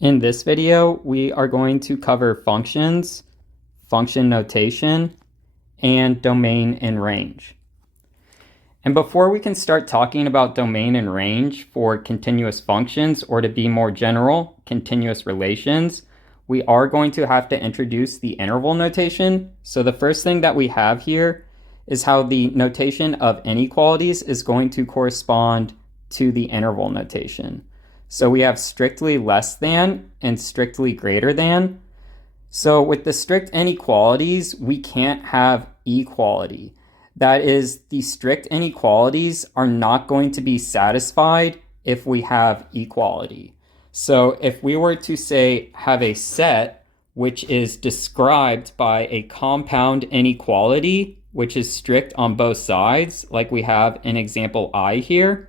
In this video, we are going to cover functions, function notation, and domain and range. And before we can start talking about domain and range for continuous functions, or to be more general, continuous relations, we are going to have to introduce the interval notation. So the first thing that we have here is how the notation of inequalities is going to correspond to the interval notation. So we have strictly less than and strictly greater than. So with the strict inequalities, we can't have equality. That is, the strict inequalities are not going to be satisfied if we have equality. So if we were to say have a set which is described by a compound inequality, which is strict on both sides, like we have in example I here,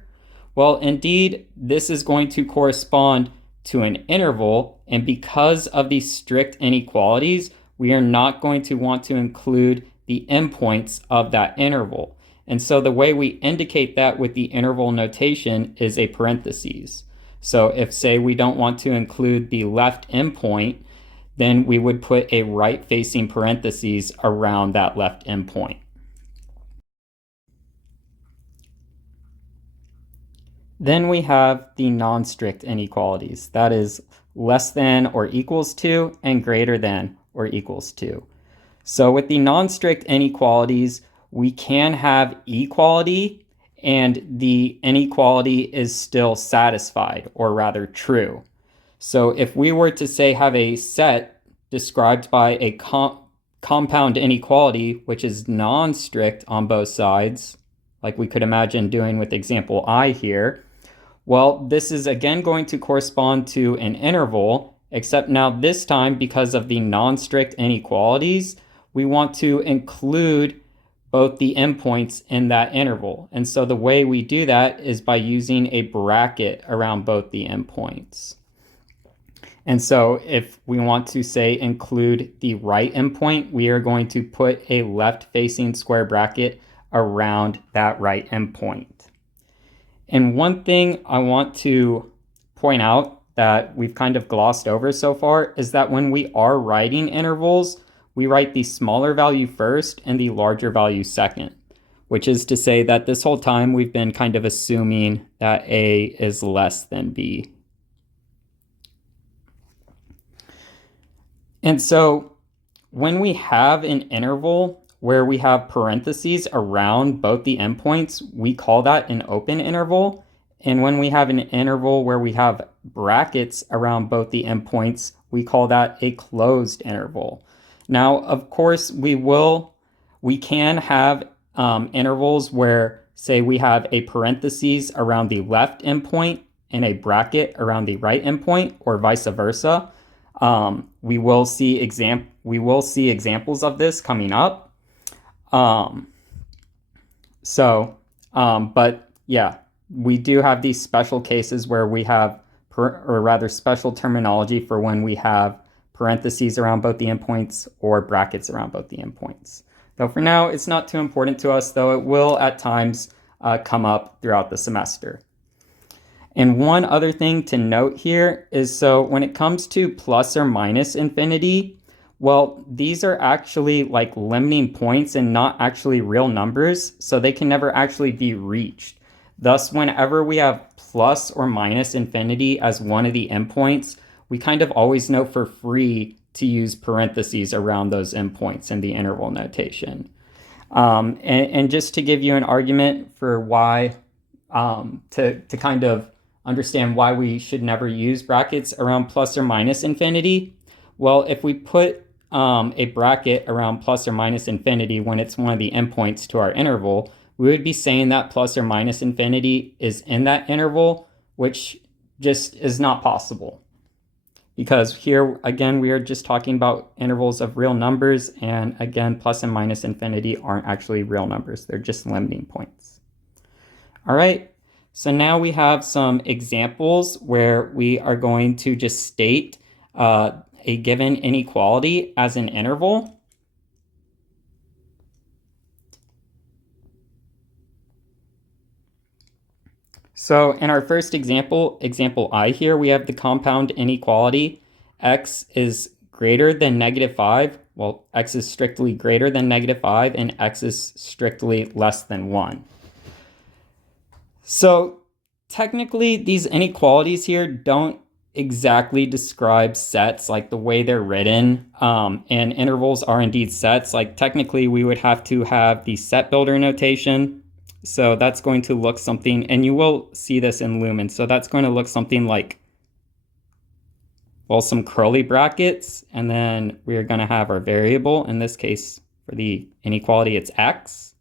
well, indeed, this is going to correspond to an interval, and because of these strict inequalities, we are not going to want to include the endpoints of that interval. And so the way we indicate that with the interval notation is a parentheses. So if, say, we don't want to include the left endpoint, then we would put a right-facing parentheses around that left endpoint. Then we have the non-strict inequalities. That is less than or equals to and greater than or equals to. So with the non-strict inequalities, we can have equality and the inequality is still satisfied, or rather true. So if we were to say have a set described by a compound inequality, which is non-strict on both sides, like we could imagine doing with example I here, well, this is again going to correspond to an interval, except now this time, because of the non-strict inequalities, we want to include both the endpoints in that interval. And so the way we do that is by using a bracket around both the endpoints. And so if we want to say include the right endpoint, we are going to put a left-facing square bracket around that right endpoint. And one thing I want to point out that we've kind of glossed over so far is that when we are writing intervals, we write the smaller value first and the larger value second, which is to say that this whole time we've been kind of assuming that A is less than B. And so when we have an interval where we have parentheses around both the endpoints, we call that an open interval. And when we have an interval where we have brackets around both the endpoints, we call that a closed interval. Now, of course, we can have intervals where, say, we have a parentheses around the left endpoint and a bracket around the right endpoint, or vice versa. We will see examples of this coming up. But yeah, we do have these special cases where we have, or rather special terminology for when we have parentheses around both the endpoints or brackets around both the endpoints. Though for now, it's not too important to us, though it will at times come up throughout the semester. And one other thing to note here is, so when it comes to plus or minus infinity, well, these are actually like limiting points and not actually real numbers, so they can never actually be reached. Thus, whenever we have plus or minus infinity as one of the endpoints, we kind of always know for free to use parentheses around those endpoints in the interval notation. And just to give you an argument for why, to kind of understand why we should never use brackets around plus or minus infinity, well, if we put a bracket around plus or minus infinity when it's one of the endpoints to our interval, we would be saying that plus or minus infinity is in that interval, which just is not possible. Because here, again, we are just talking about intervals of real numbers, and again, plus and minus infinity aren't actually real numbers. They're just limiting points. All right, so now we have some examples where we are going to just state a given inequality as an interval. So in our first example, example I here, we have the compound inequality. X is greater than -5. Well, X is strictly greater than -5 and X is strictly less than 1. So technically, these inequalities here don't exactly describe sets like the way they're written, and intervals are indeed sets. Like technically, we would have to have the set builder notation. So that's going to look something, and you will see this in Lumen. So that's going to look something like, well, some curly brackets, and then we're going to have our variable. In this case, for the inequality, it's X.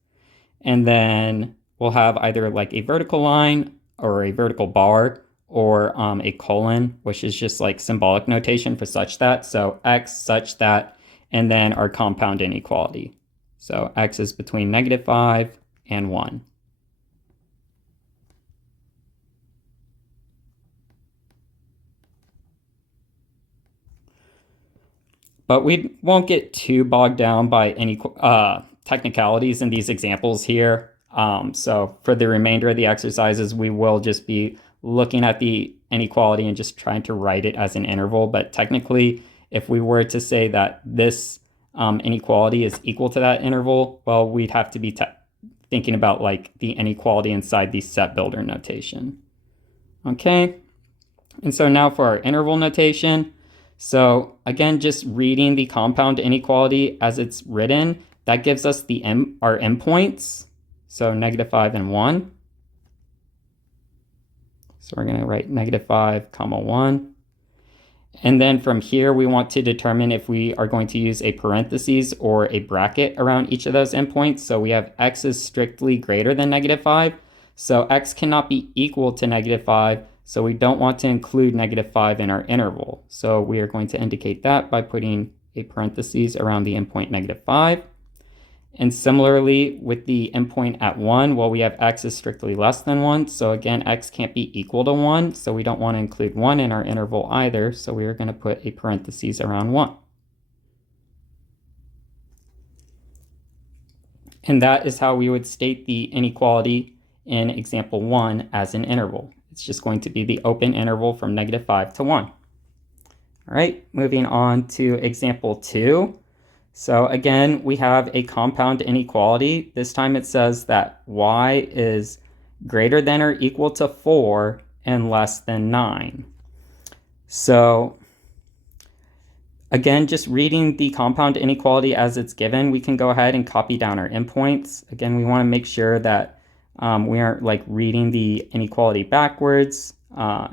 And then we'll have either like a vertical line or a vertical bar or a colon, which is just like symbolic notation for such that. So X such that, and then our compound inequality. So X is between -5 and 1. But we won't get too bogged down by any technicalities in these examples here. So for the remainder of the exercises, we will just be looking at the inequality and just trying to write it as an interval. But technically, if we were to say that this inequality is equal to that interval, well, we'd have to be thinking about like the inequality inside the set builder notation. Okay, and so now for our interval notation. So again, just reading the compound inequality as it's written, that gives us our endpoints. So -5 and 1. So we're going to write -5, comma 1. And then from here, we want to determine if we are going to use a parentheses or a bracket around each of those endpoints. So we have X is strictly greater than -5. So X cannot be equal to -5. So we don't want to include -5 in our interval. So we are going to indicate that by putting a parentheses around the endpoint -5. And similarly with the endpoint at 1, well, we have X is strictly less than 1. So again, X can't be equal to 1. So we don't want to include 1 in our interval either. So we are going to put a parentheses around 1. And that is how we would state the inequality in example 1 as an interval. It's just going to be the open interval from -5 to 1. All right, moving on to example 2. So again, we have a compound inequality. This time it says that y is greater than or equal to 4 and less than 9. So again, just reading the compound inequality as it's given, we can go ahead and copy down our endpoints. Again, we want to make sure that we aren't like reading the inequality backwards,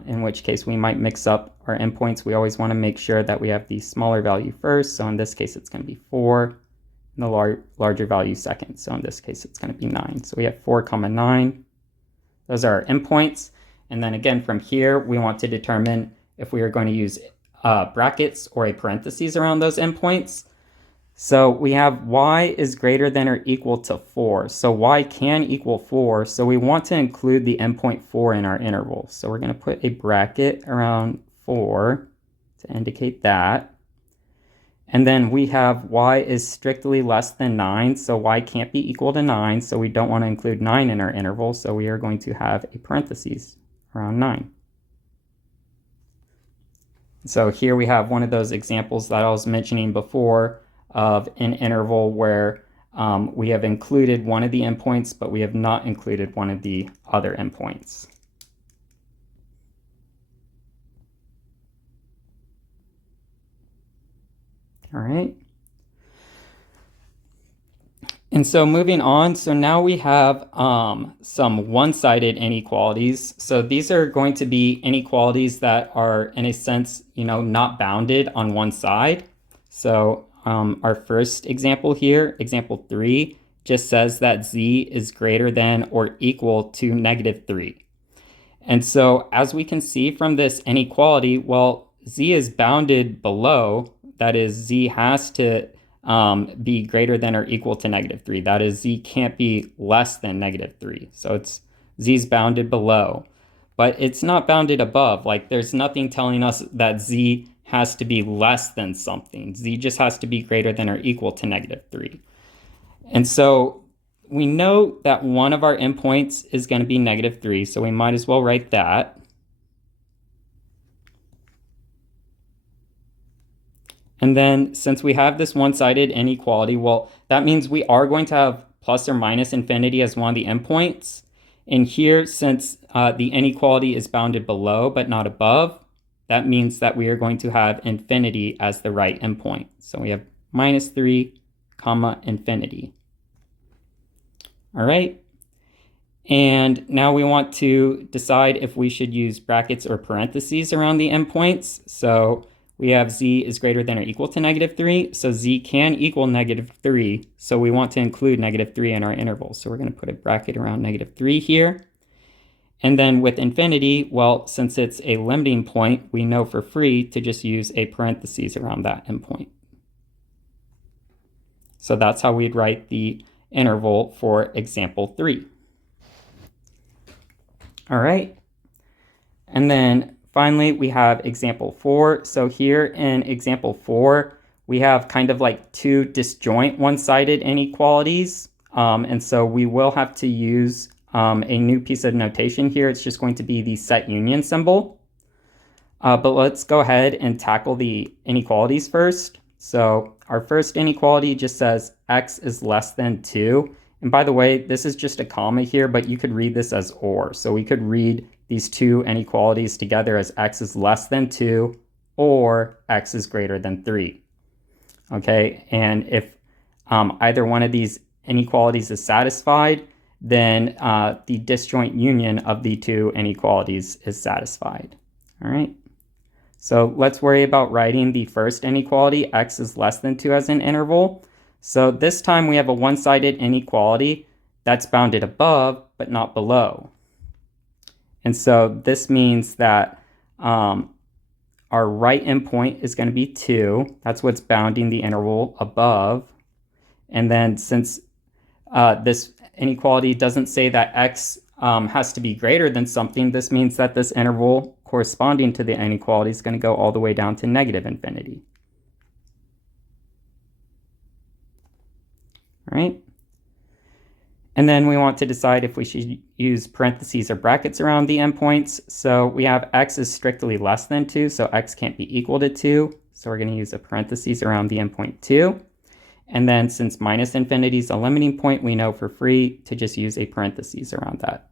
in which case we might mix up our endpoints. We always want to make sure that we have the smaller value first. So in this case, it's going to be 4, and the larger value second. So in this case, it's going to be 9. So we have 4, 9. Those are our endpoints. And then again, from here, we want to determine if we are going to use brackets or a parentheses around those endpoints. So we have y is greater than or equal to 4. So y can equal 4. So we want to include the endpoint 4 in our interval. So we're going to put a bracket around 4 to indicate that. And then we have y is strictly less than 9. So y can't be equal to 9. So we don't want to include 9 in our interval. So we are going to have a parentheses around 9. So here we have one of those examples that I was mentioning before of an interval where we have included one of the endpoints, but we have not included one of the other endpoints. All right. And so moving on, so now we have some one-sided inequalities. So these are going to be inequalities that are, in a sense, not bounded on one side. So our first example here, example 3, just says that z is greater than or equal to -3. And so as we can see from this inequality, well, z is bounded below. That is, z has to be greater than or equal to -3. That is, z can't be less than -3. So it's z's bounded below, but it's not bounded above. Like there's nothing telling us that z has to be less than something. Z just has to be greater than or equal to -3. And so we know that one of our endpoints is going to be -3, so we might as well write that. And then since we have this one-sided inequality, well, that means we are going to have plus or minus infinity as one of the endpoints. And here, since the inequality is bounded below but not above, that means that we are going to have infinity as the right endpoint. So we have -3, comma, infinity. All right. And now we want to decide if we should use brackets or parentheses around the endpoints. So we have z is greater than or equal to -3. So z can equal -3. So we want to include -3 in our interval. So we're going to put a bracket around -3 here. And then with infinity, well, since it's a limiting point, we know for free to just use a parentheses around that endpoint. So that's how we'd write the interval for example 3. All right. And then finally, we have example 4. So here in example 4, we have kind of like two disjoint one-sided inequalities. And so we will have to use a new piece of notation here. It's just going to be the set union symbol. But let's go ahead and tackle the inequalities first. So our first inequality just says x is less than 2. And by the way, this is just a comma here, but you could read this as or. So we could read these two inequalities together as x is less than 2 or x is greater than 3. Okay, and if either one of these inequalities is satisfied, then the disjoint union of the two inequalities is satisfied. All right, so let's worry about writing the first inequality, x is less than 2, as an interval. So this time we have a one-sided inequality that's bounded above but not below. And so this means that our right endpoint is going to be 2. That's what's bounding the interval above. And then since this inequality doesn't say that x has to be greater than something, this means that this interval corresponding to the inequality is going to go all the way down to -infinity. All right. And then we want to decide if we should use parentheses or brackets around the endpoints. So we have x is strictly less than 2, so x can't be equal to 2. So we're going to use a parentheses around the endpoint 2. And then since -infinity is a limiting point, we know for free to just use a parentheses around that.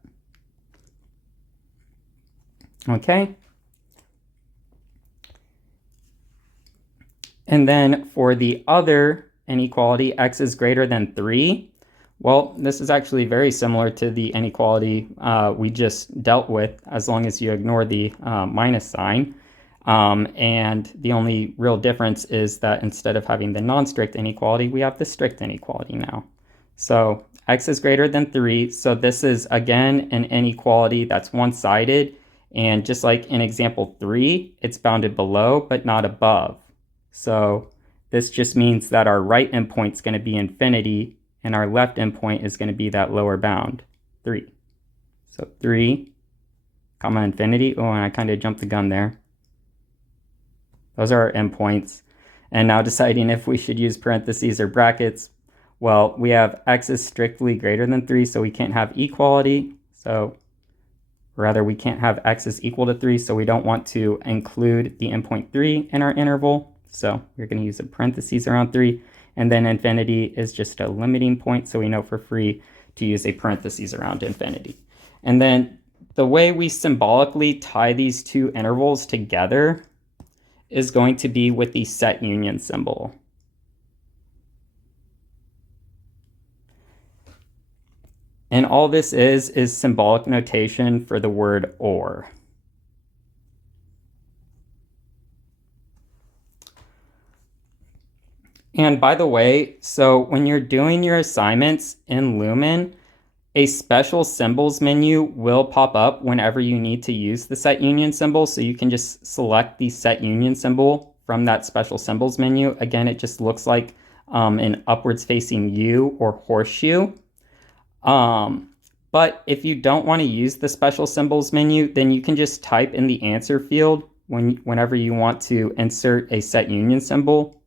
Okay. And then for the other inequality, x is greater than 3. Well, this is actually very similar to the inequality we just dealt with, as long as you ignore the minus sign. And the only real difference is that instead of having the non-strict inequality, we have the strict inequality now. So x is greater than 3. So this is, again, an inequality that's one-sided. And just like in example 3, it's bounded below but not above. So this just means that our right endpoint is going to be infinity, and our left endpoint is going to be that lower bound, 3. So 3, comma, infinity. Oh, and I kind of jumped the gun there. Those are our endpoints. And now deciding if we should use parentheses or brackets. Well, we have x is strictly greater than 3, so we can't have equality. So rather, we can't have x is equal to 3, so we don't want to include the endpoint 3 in our interval. So we're going to use a parentheses around 3. And then infinity is just a limiting point, so we know for free to use a parentheses around infinity. And then the way we symbolically tie these two intervals together is going to be with the set union symbol. And all this is symbolic notation for the word or. And by the way, so when you're doing your assignments in Lumen, a special symbols menu will pop up whenever you need to use the set union symbol. So you can just select the set union symbol from that special symbols menu. Again, it just looks like an upwards facing U or horseshoe. But if you don't want to use the special symbols menu, then you can just type in the answer field whenever you want to insert a set union symbol,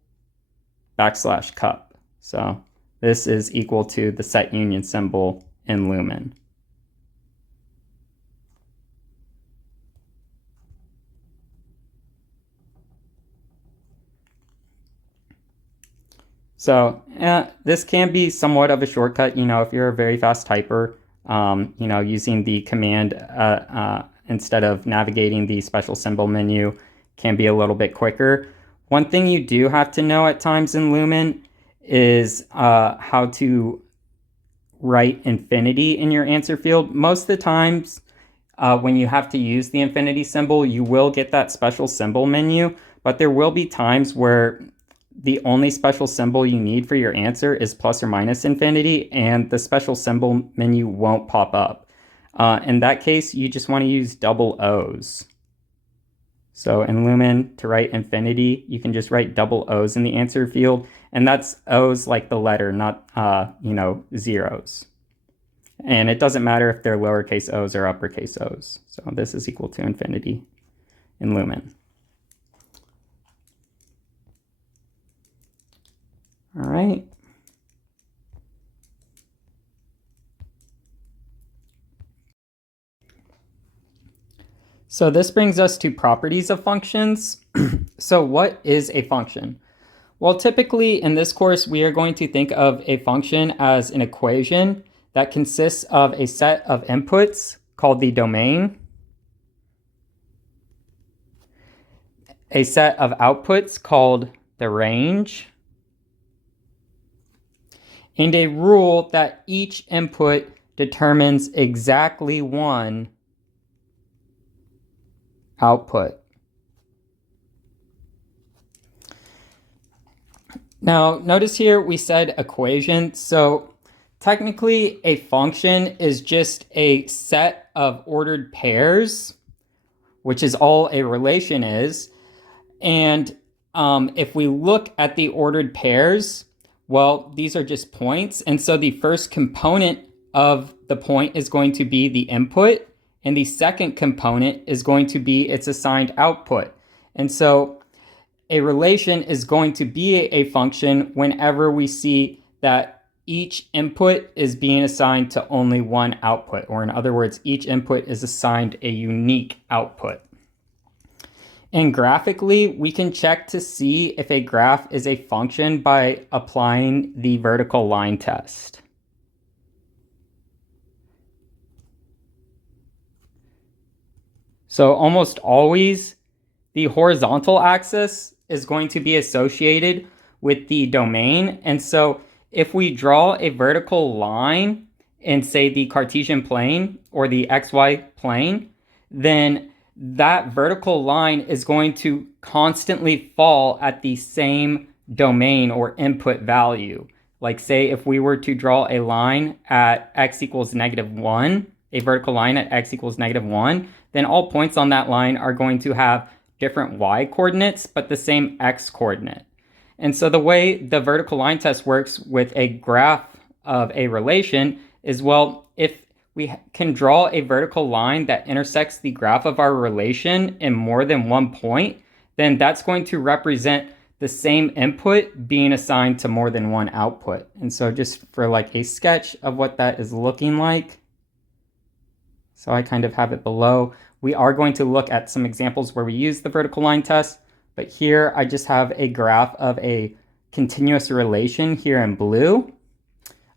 \cup. So This is equal to the set union symbol in Lumen. So this can be somewhat of a shortcut, if you're a very fast typer, using the command instead of navigating the special symbol menu can be a little bit quicker. One thing you do have to know at times in Lumen is how to write infinity in your answer field. Most of the times when you have to use the infinity symbol, you will get that special symbol menu, but there will be times where the only special symbol you need for your answer is plus or minus infinity, and the special symbol menu won't pop up. In that case, you just want to use double O's. So in Lumen, to write infinity, you can just write double O's in the answer field, and that's O's like the letter, not zeros. And it doesn't matter if they're lowercase o's or uppercase O's. So this is equal to infinity in Lumen. All right. So this brings us to properties of functions. So what is a function? Well, typically in this course, we are going to think of a function as an equation that consists of a set of inputs called the domain, a set of outputs called the range, and a rule that each input determines exactly one output. Now, notice here we said equation. So technically a function is just a set of ordered pairs, which is all a relation is. And if we look at the ordered pairs, well, these are just points. And so the first component of the point is going to be the input, and the second component is going to be its assigned output. And so a relation is going to be a function whenever we see that each input is being assigned to only one output, or in other words, each input is assigned a unique output. And graphically, we can check to see if a graph is a function by applying the vertical line test. So almost always, the horizontal axis is going to be associated with the domain. And so if we draw a vertical line in, say, the Cartesian plane or the XY plane, then that vertical line is going to constantly fall at the same domain or input value. Like, say, if we were to draw a line at x equals -1, a vertical line at x equals -1, then all points on that line are going to have different y coordinates, but the same x coordinate. And so the way the vertical line test works with a graph of a relation is, well, if we can draw a vertical line that intersects the graph of our relation in more than one point, then that's going to represent the same input being assigned to more than one output. And so just for like a sketch of what that is looking like, so I kind of have it below. We are going to look at some examples where we use the vertical line test, but here I just have a graph of a continuous relation here in blue.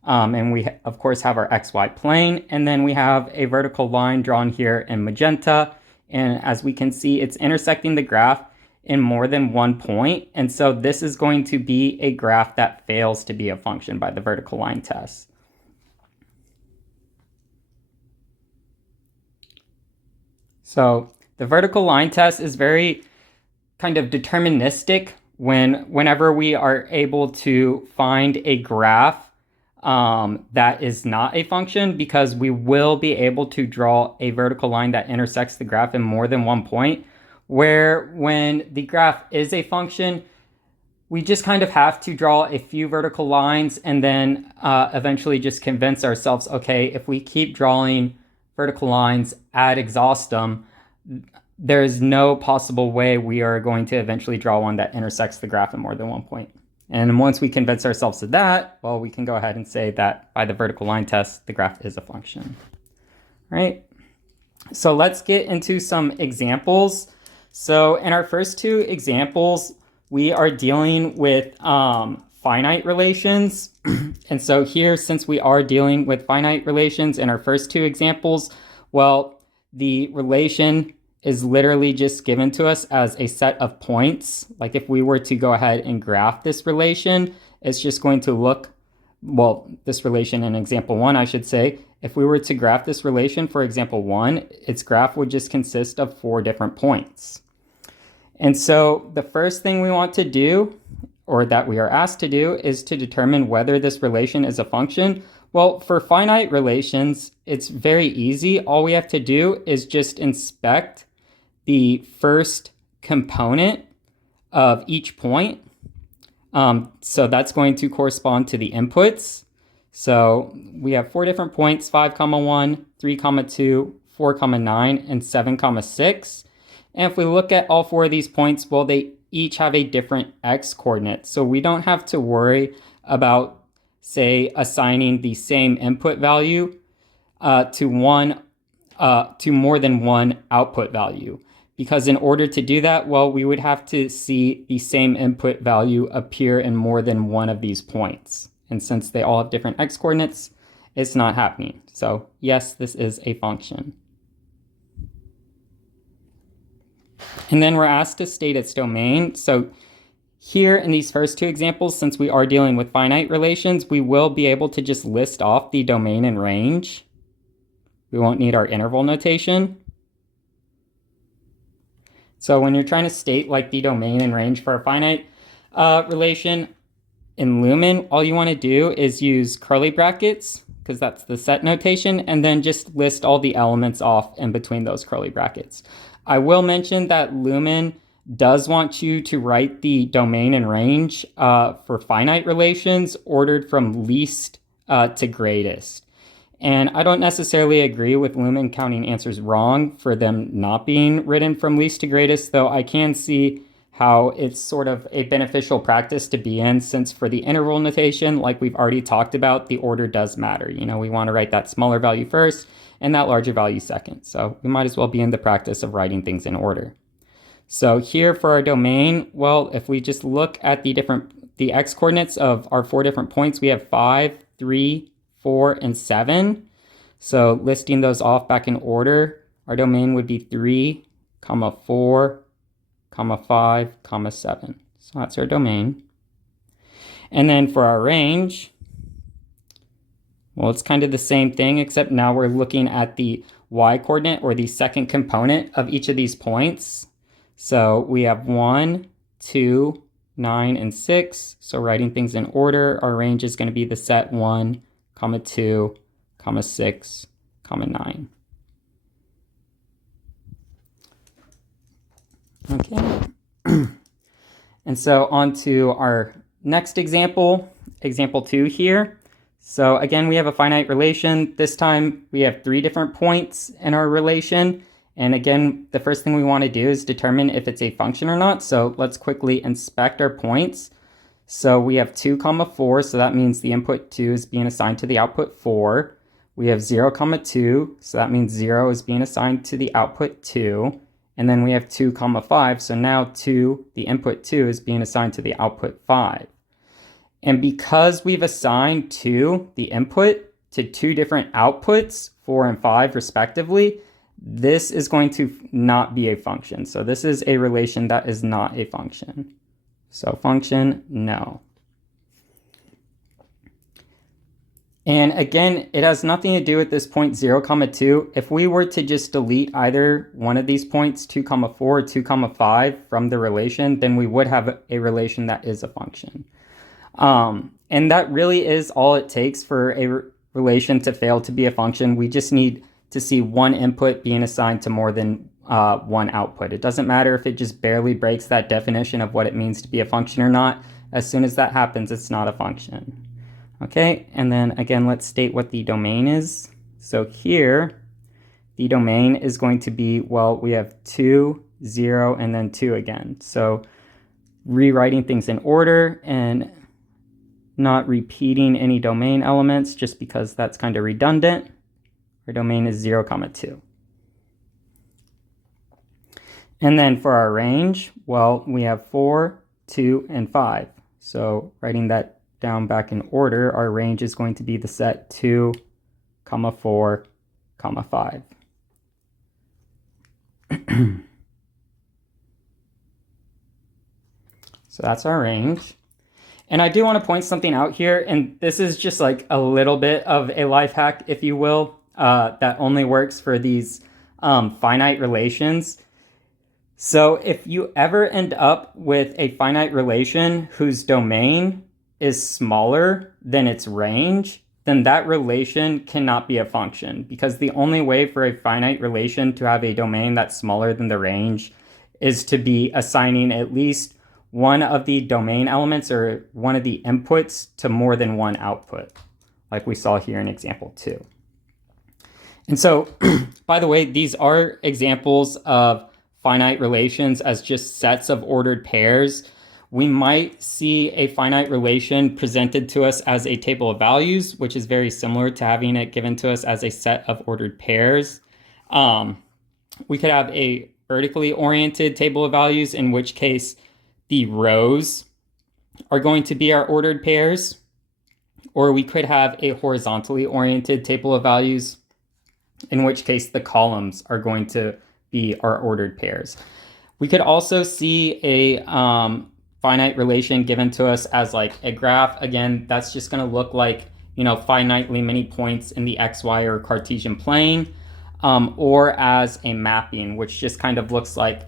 And we, of course, have our XY plane, and then we have a vertical line drawn here in magenta. And as we can see, it's intersecting the graph in more than one point. And so this is going to be a graph that fails to be a function by the vertical line test. So the vertical line test is very kind of deterministic whenever we are able to find a graph that is not a function, because we will be able to draw a vertical line that intersects the graph in more than one point, where when the graph is a function, we just kind of have to draw a few vertical lines and then eventually just convince ourselves, okay, if we keep drawing vertical lines ad exhaustum, there is no possible way we are going to eventually draw one that intersects the graph in more than one point. And once we convince ourselves of that, well, we can go ahead and say that by the vertical line test, the graph is a function. All right. So let's get into some examples. So in our first two examples, we are dealing with finite relations. And so here, since we are dealing with finite relations in our first two examples, well, the relation is literally just given to us as a set of points. Like if we were to go ahead and graph this relation, it's just going to look, well, this relation in example 1, I should say, if we were to graph this relation for example 1, its graph would just consist of 4 different points. And so the first thing we want to do, or that we are asked to do, is to determine whether this relation is a function. Well, for finite relations, it's very easy. All we have to do is just inspect the first component of each point. So that's going to correspond to the inputs. So we have 4 different points, 5, 1, 3, 2, 4, 9, and 7, 6. And if we look at all 4 of these points, well, they each have a different x coordinate. So we don't have to worry about, say, assigning the same input value to more than one output value. Because in order to do that, well, we would have to see the same input value appear in more than one of these points. And since they all have different x coordinates, it's not happening. So yes, this is a function. And then we're asked to state its domain. So here in these first two examples, since we are dealing with finite relations, we will be able to just list off the domain and range. We won't need our interval notation. So when you're trying to state like the domain and range for a finite relation in Lumen, all you want to do is use curly brackets, because that's the set notation, and then just list all the elements off in between those curly brackets. I will mention that Lumen does want you to write the domain and range for finite relations ordered from least to greatest. And I don't necessarily agree with Lumen counting answers wrong for them not being written from least to greatest, though I can see how it's sort of a beneficial practice to be in, since for the interval notation, like we've already talked about, the order does matter. You know, we want to write that smaller value first and that larger value second. So we might as well be in the practice of writing things in order. So here for our domain, well, if we just look at the x coordinates of our 4 different points, we have 5, 3, 4, and 7. So listing those off back in order, our domain would be 3, 4, 5, 7. So that's our domain. And then for our range, well, it's kind of the same thing, except now we're looking at the y coordinate, or the second component of each of these points. So we have 1, 2, 9, and 6. So writing things in order, our range is going to be the set 1, 2, 6, 9. Okay. And so on to our next example, example 2 here. So again, we have a finite relation. This time we have 3 different points in our relation. And again, the first thing we want to do is determine if it's a function or not. So let's quickly inspect our points. So we have 2, 4, so that means the input 2 is being assigned to the output 4. We have 0, 2, so that means 0 is being assigned to the output 2. And then we have 2, 5, so now 2, the input 2, is being assigned to the output 5. And because we've assigned 2, the input, to 2 different outputs, 4 and 5 respectively, this is going to not be a function. So this is a relation that is not a function. So function, no. And again, it has nothing to do with this point 0, 2. If we were to just delete either one of these points, 2, 4, or 2, 5 from the relation, then we would have a relation that is a function. And that really is all it takes for a relation to fail to be a function. We just need to see one input being assigned to more than one output. It doesn't matter if it just barely breaks that definition of what it means to be a function or not. As soon as that happens, it's not a function. Okay, and then again, let's state what the domain is. So here, the domain is going to be, well, we have 2, 0, and then 2 again. So rewriting things in order, and not repeating any domain elements just because that's kind of redundant. Our domain is 0, 2. And then for our range, well, we have 4, 2, and 5. So writing that down back in order, our range is going to be the set 2, 4, 5. So that's our range. And I do want to point something out here, and this is just like a little bit of a life hack, if you will, that only works for these finite relations. So if you ever end up with a finite relation whose domain is smaller than its range, then that relation cannot be a function, because the only way for a finite relation to have a domain that's smaller than the range is to be assigning at least one of the domain elements or one of the inputs to more than one output, like we saw here in example 2. And so, by the way, these are examples of finite relations as just sets of ordered pairs. We might see a finite relation presented to us as a table of values, which is very similar to having it given to us as a set of ordered pairs. We could have a vertically oriented table of values, in which case the rows are going to be our ordered pairs. Or we could have a horizontally oriented table of values, in which case the columns are going to be our ordered pairs. We could also see a finite relation given to us as like a graph. Again, that's just going to look like, finitely many points in the XY or Cartesian plane, or as a mapping, which just kind of looks like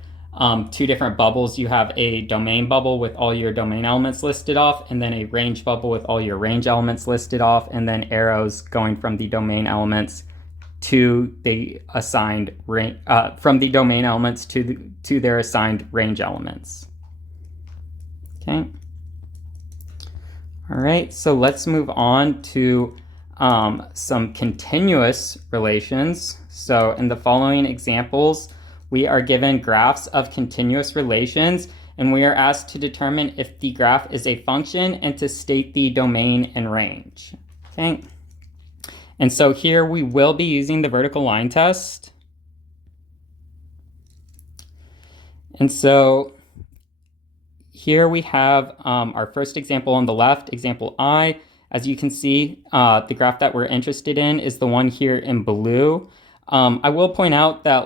two different bubbles. You have a domain bubble with all your domain elements listed off, and then a range bubble with all your range elements listed off, and then arrows going from the domain elements to the assigned range, from the domain elements to their assigned range elements. Okay. All right, so let's move on to some continuous relations. So in the following examples, we are given graphs of continuous relations, and we are asked to determine if the graph is a function and to state the domain and range. Okay. And so here we will be using the vertical line test. And so here we have our first example on the left, example I. As you can see, the graph that we're interested in is the one here in blue. I will point out that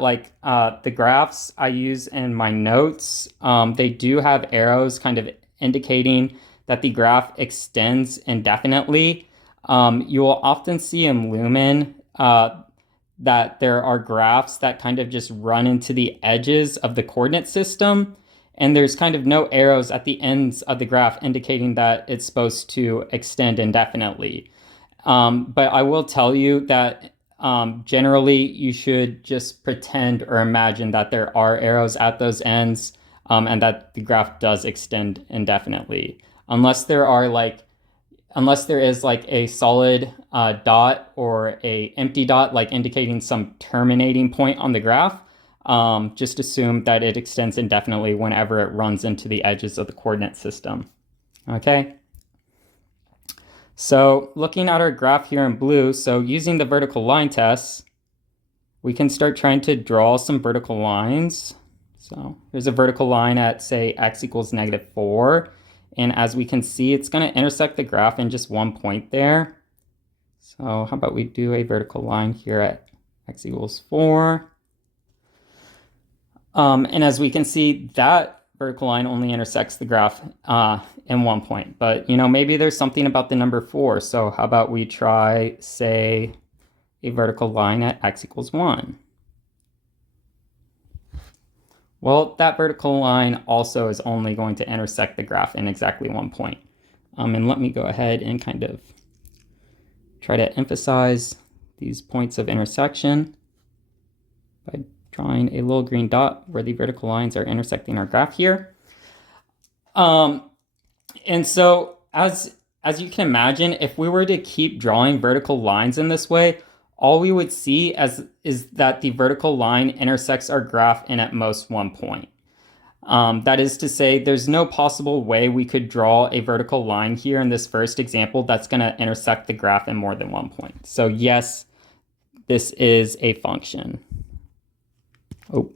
the graphs I use in my notes, they do have arrows kind of indicating that the graph extends indefinitely. You will often see in Lumen that there are graphs that kind of just run into the edges of the coordinate system, and there's kind of no arrows at the ends of the graph indicating that it's supposed to extend indefinitely. But I will tell you that generally you should just pretend or imagine that there are arrows at those ends, and that the graph does extend indefinitely, unless there is a solid dot or a empty dot, like indicating some terminating point on the graph. Just assume that it extends indefinitely whenever it runs into the edges of the coordinate system. Okay. So looking at our graph here in blue, so using the vertical line test, we can start trying to draw some vertical lines. So here's a vertical line at, say, x equals -4. And as we can see, it's going to intersect the graph in just one point there. So how about we do a vertical line here at x equals 4. And as we can see, that vertical line only intersects the graph in one point. But, maybe there's something about the number 4. So how about we try, say, a vertical line at x equals 1. Well, that vertical line also is only going to intersect the graph in exactly one point. And let me go ahead and kind of try to emphasize these points of intersection by drawing a little green dot where the vertical lines are intersecting our graph here. And so as you can imagine, if we were to keep drawing vertical lines in this way, all we would see is that the vertical line intersects our graph in at most one point. That is to say, there's no possible way we could draw a vertical line here in this first example that's going to intersect the graph in more than one point. So yes, this is a function. Oh,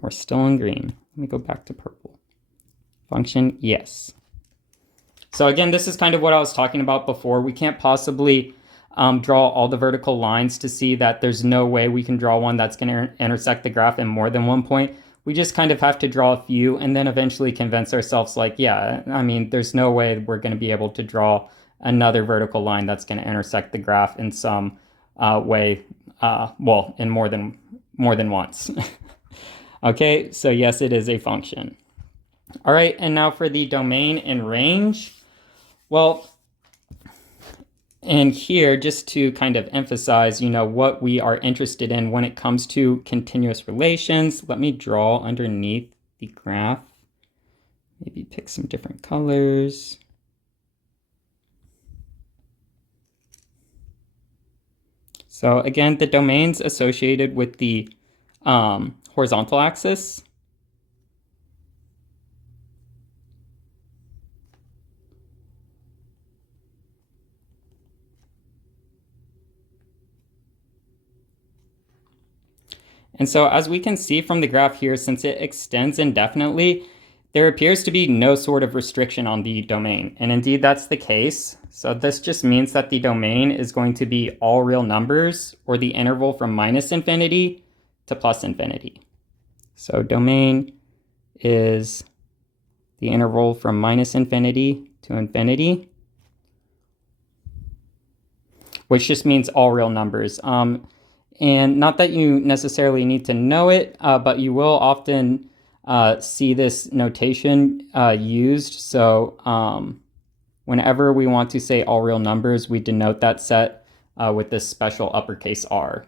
we're still in green. Let me go back to purple. Function, yes. So again, this is kind of what I was talking about before. We can't possibly draw all the vertical lines to see that there's no way we can draw one that's going to intersect the graph in more than one point. We just kind of have to draw a few and then eventually convince ourselves like, yeah, I mean, there's no way we're going to be able to draw another vertical line that's going to intersect the graph in some way, well, in more than once. Okay, so yes, it is a function. All right, and now for the domain and range. Well, and here, just to kind of emphasize, what we are interested in when it comes to continuous relations, let me draw underneath the graph. Maybe pick some different colors. So again, the domains associated with the horizontal axis. And so as we can see from the graph here, since it extends indefinitely, there appears to be no sort of restriction on the domain. And indeed, that's the case. So this just means that the domain is going to be all real numbers, or the interval from -infinity to +infinity. So domain is the interval from -infinity to infinity, which just means all real numbers. And not that you necessarily need to know it, but you will often see this notation used. So whenever we want to say all real numbers, we denote that set with this special uppercase R,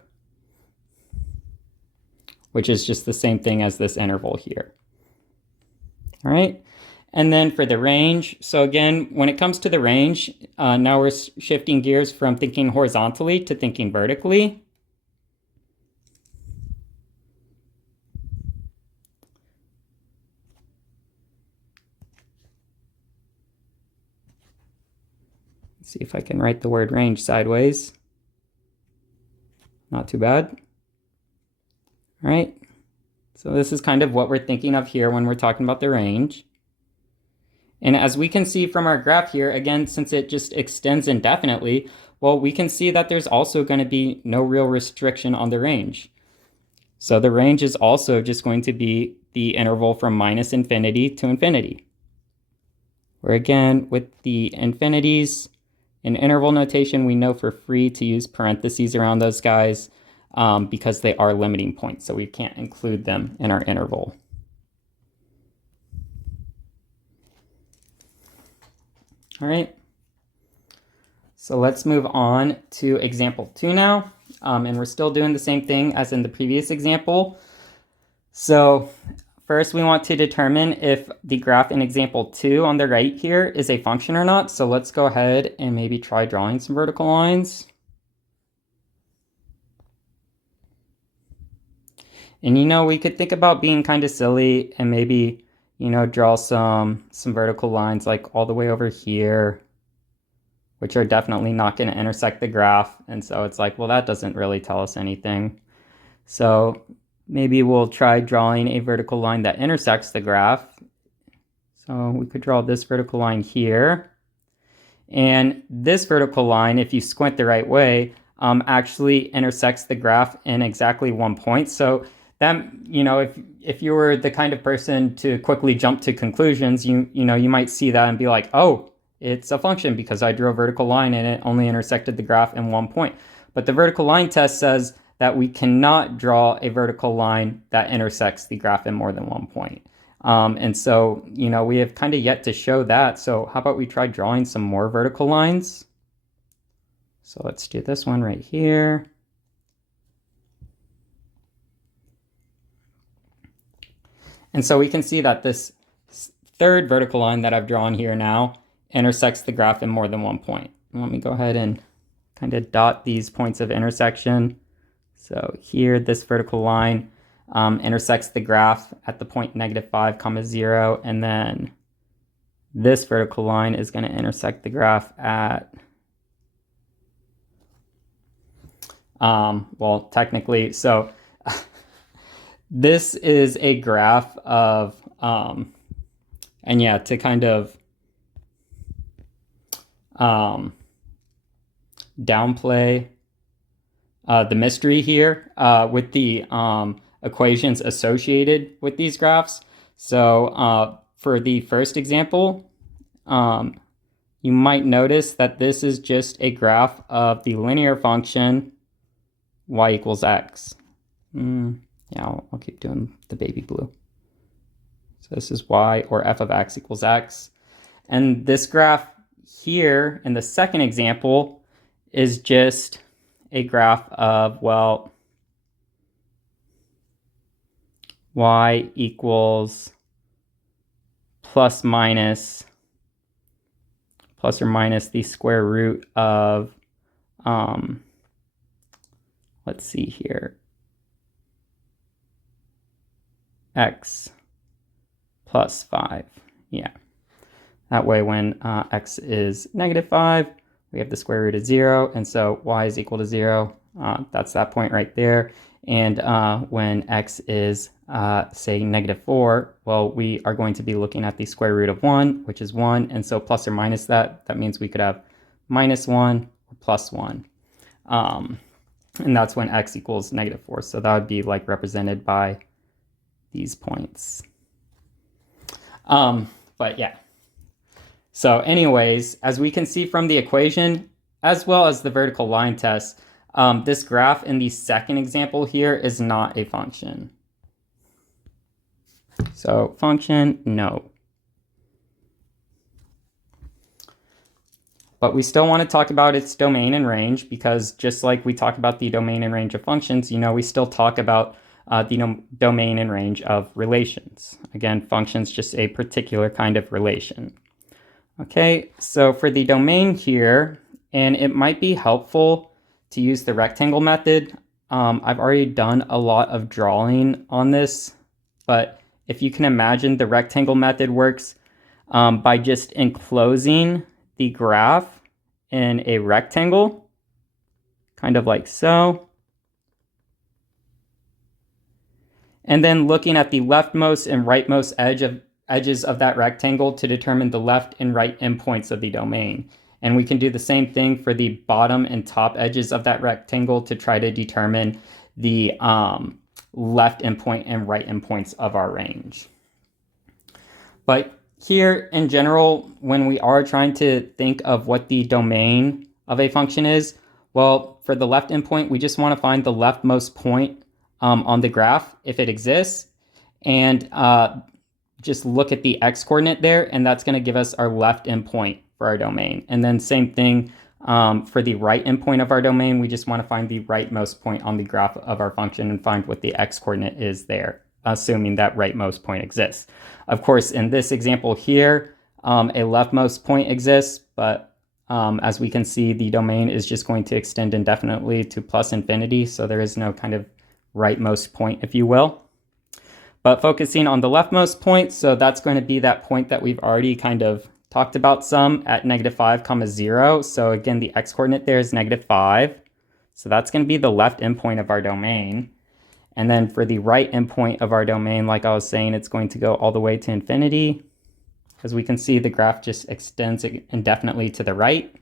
which is just the same thing as this interval here. All right. And then for the range, so again, when it comes to the range, now we're shifting gears from thinking horizontally to thinking vertically. See if I can write the word range sideways. Not too bad. All right. So this is kind of what we're thinking of here when we're talking about the range. And as we can see from our graph here, again, since it just extends indefinitely, well, we can see that there's also going to be no real restriction on the range. So the range is also just going to be the interval from -infinity to infinity. Where again, with the infinities, in interval notation, we know for free to use parentheses around those guys because they are limiting points, so we can't include them in our interval. All right, so let's move on to example 2 now, and we're still doing the same thing as in the previous example. So first, we want to determine if the graph in example 2 on the right here is a function or not. So let's go ahead and maybe try drawing some vertical lines. And we could think about being kind of silly and maybe, draw some vertical lines like all the way over here, which are definitely not going to intersect the graph. And so it's like, well, that doesn't really tell us anything. So maybe we'll try drawing a vertical line that intersects the graph. So we could draw this vertical line here. And this vertical line, if you squint the right way, actually intersects the graph in exactly one point. So that, if you were the kind of person to quickly jump to conclusions, you might see that and be like, oh, it's a function because I drew a vertical line and it only intersected the graph in one point. But the vertical line test says that we cannot draw a vertical line that intersects the graph in more than one point. And so, we have kind of yet to show that. So how about we try drawing some more vertical lines? So let's do this one right here. And so we can see that this third vertical line that I've drawn here now intersects the graph in more than one point. Let me go ahead and kind of dot these points of intersection. So here, this vertical line intersects the graph at the point -5, 0, and then this vertical line is going to intersect the graph at, well, technically, so this is a graph of, and yeah, to kind of downplay the mystery here with the equations associated with these graphs. So for the first example, you might notice that this is just a graph of the linear function y equals x. Yeah, I'll keep doing the baby blue. So this is y, or f of x equals x. And this graph here in the second example is just a graph of, well, y equals plus or minus the square root of, let's see here, x plus 5. Yeah. That way when x is -5, we have the square root of 0, and so y is equal to 0. That's that point right there. And when x is, say, -4, well, we are going to be looking at the square root of 1, which is 1. And so plus or minus that means we could have -1 or +1. And that's when x equals -4. So that would be like represented by these points. But yeah. So anyways, as we can see from the equation, as well as the vertical line test, this graph in the second example here is not a function. So function, no. But we still want to talk about its domain and range, because just like we talk about the domain and range of functions, we still talk about the domain and range of relations. Again, function's just a particular kind of relation. Okay, so for the domain here, and it might be helpful to use the rectangle method. I've already done a lot of drawing on this, but if you can imagine, the rectangle method works by just enclosing the graph in a rectangle, kind of like so. And then looking at the leftmost and rightmost edges of that rectangle to determine the left and right endpoints of the domain. And we can do the same thing for the bottom and top edges of that rectangle to try to determine the left endpoint and right endpoints of our range. But here in general, when we are trying to think of what the domain of a function is, well, for the left endpoint, we just want to find the leftmost point on the graph if it exists, and just look at the x-coordinate there, and that's going to give us our left endpoint for our domain. And then same thing for the right endpoint of our domain, we just want to find the rightmost point on the graph of our function and find what the x-coordinate is there, assuming that rightmost point exists. Of course, in this example here, a leftmost point exists, but as we can see, the domain is just going to extend indefinitely to plus infinity, so there is no kind of rightmost point, if you will. But focusing on the leftmost point, so that's going to be that point that we've already kind of talked about some at -5, 0. So again, the x-coordinate there is -5. So that's going to be the left endpoint of our domain. And then for the right endpoint of our domain, like I was saying, it's going to go all the way to infinity. As we can see, the graph just extends indefinitely to the right.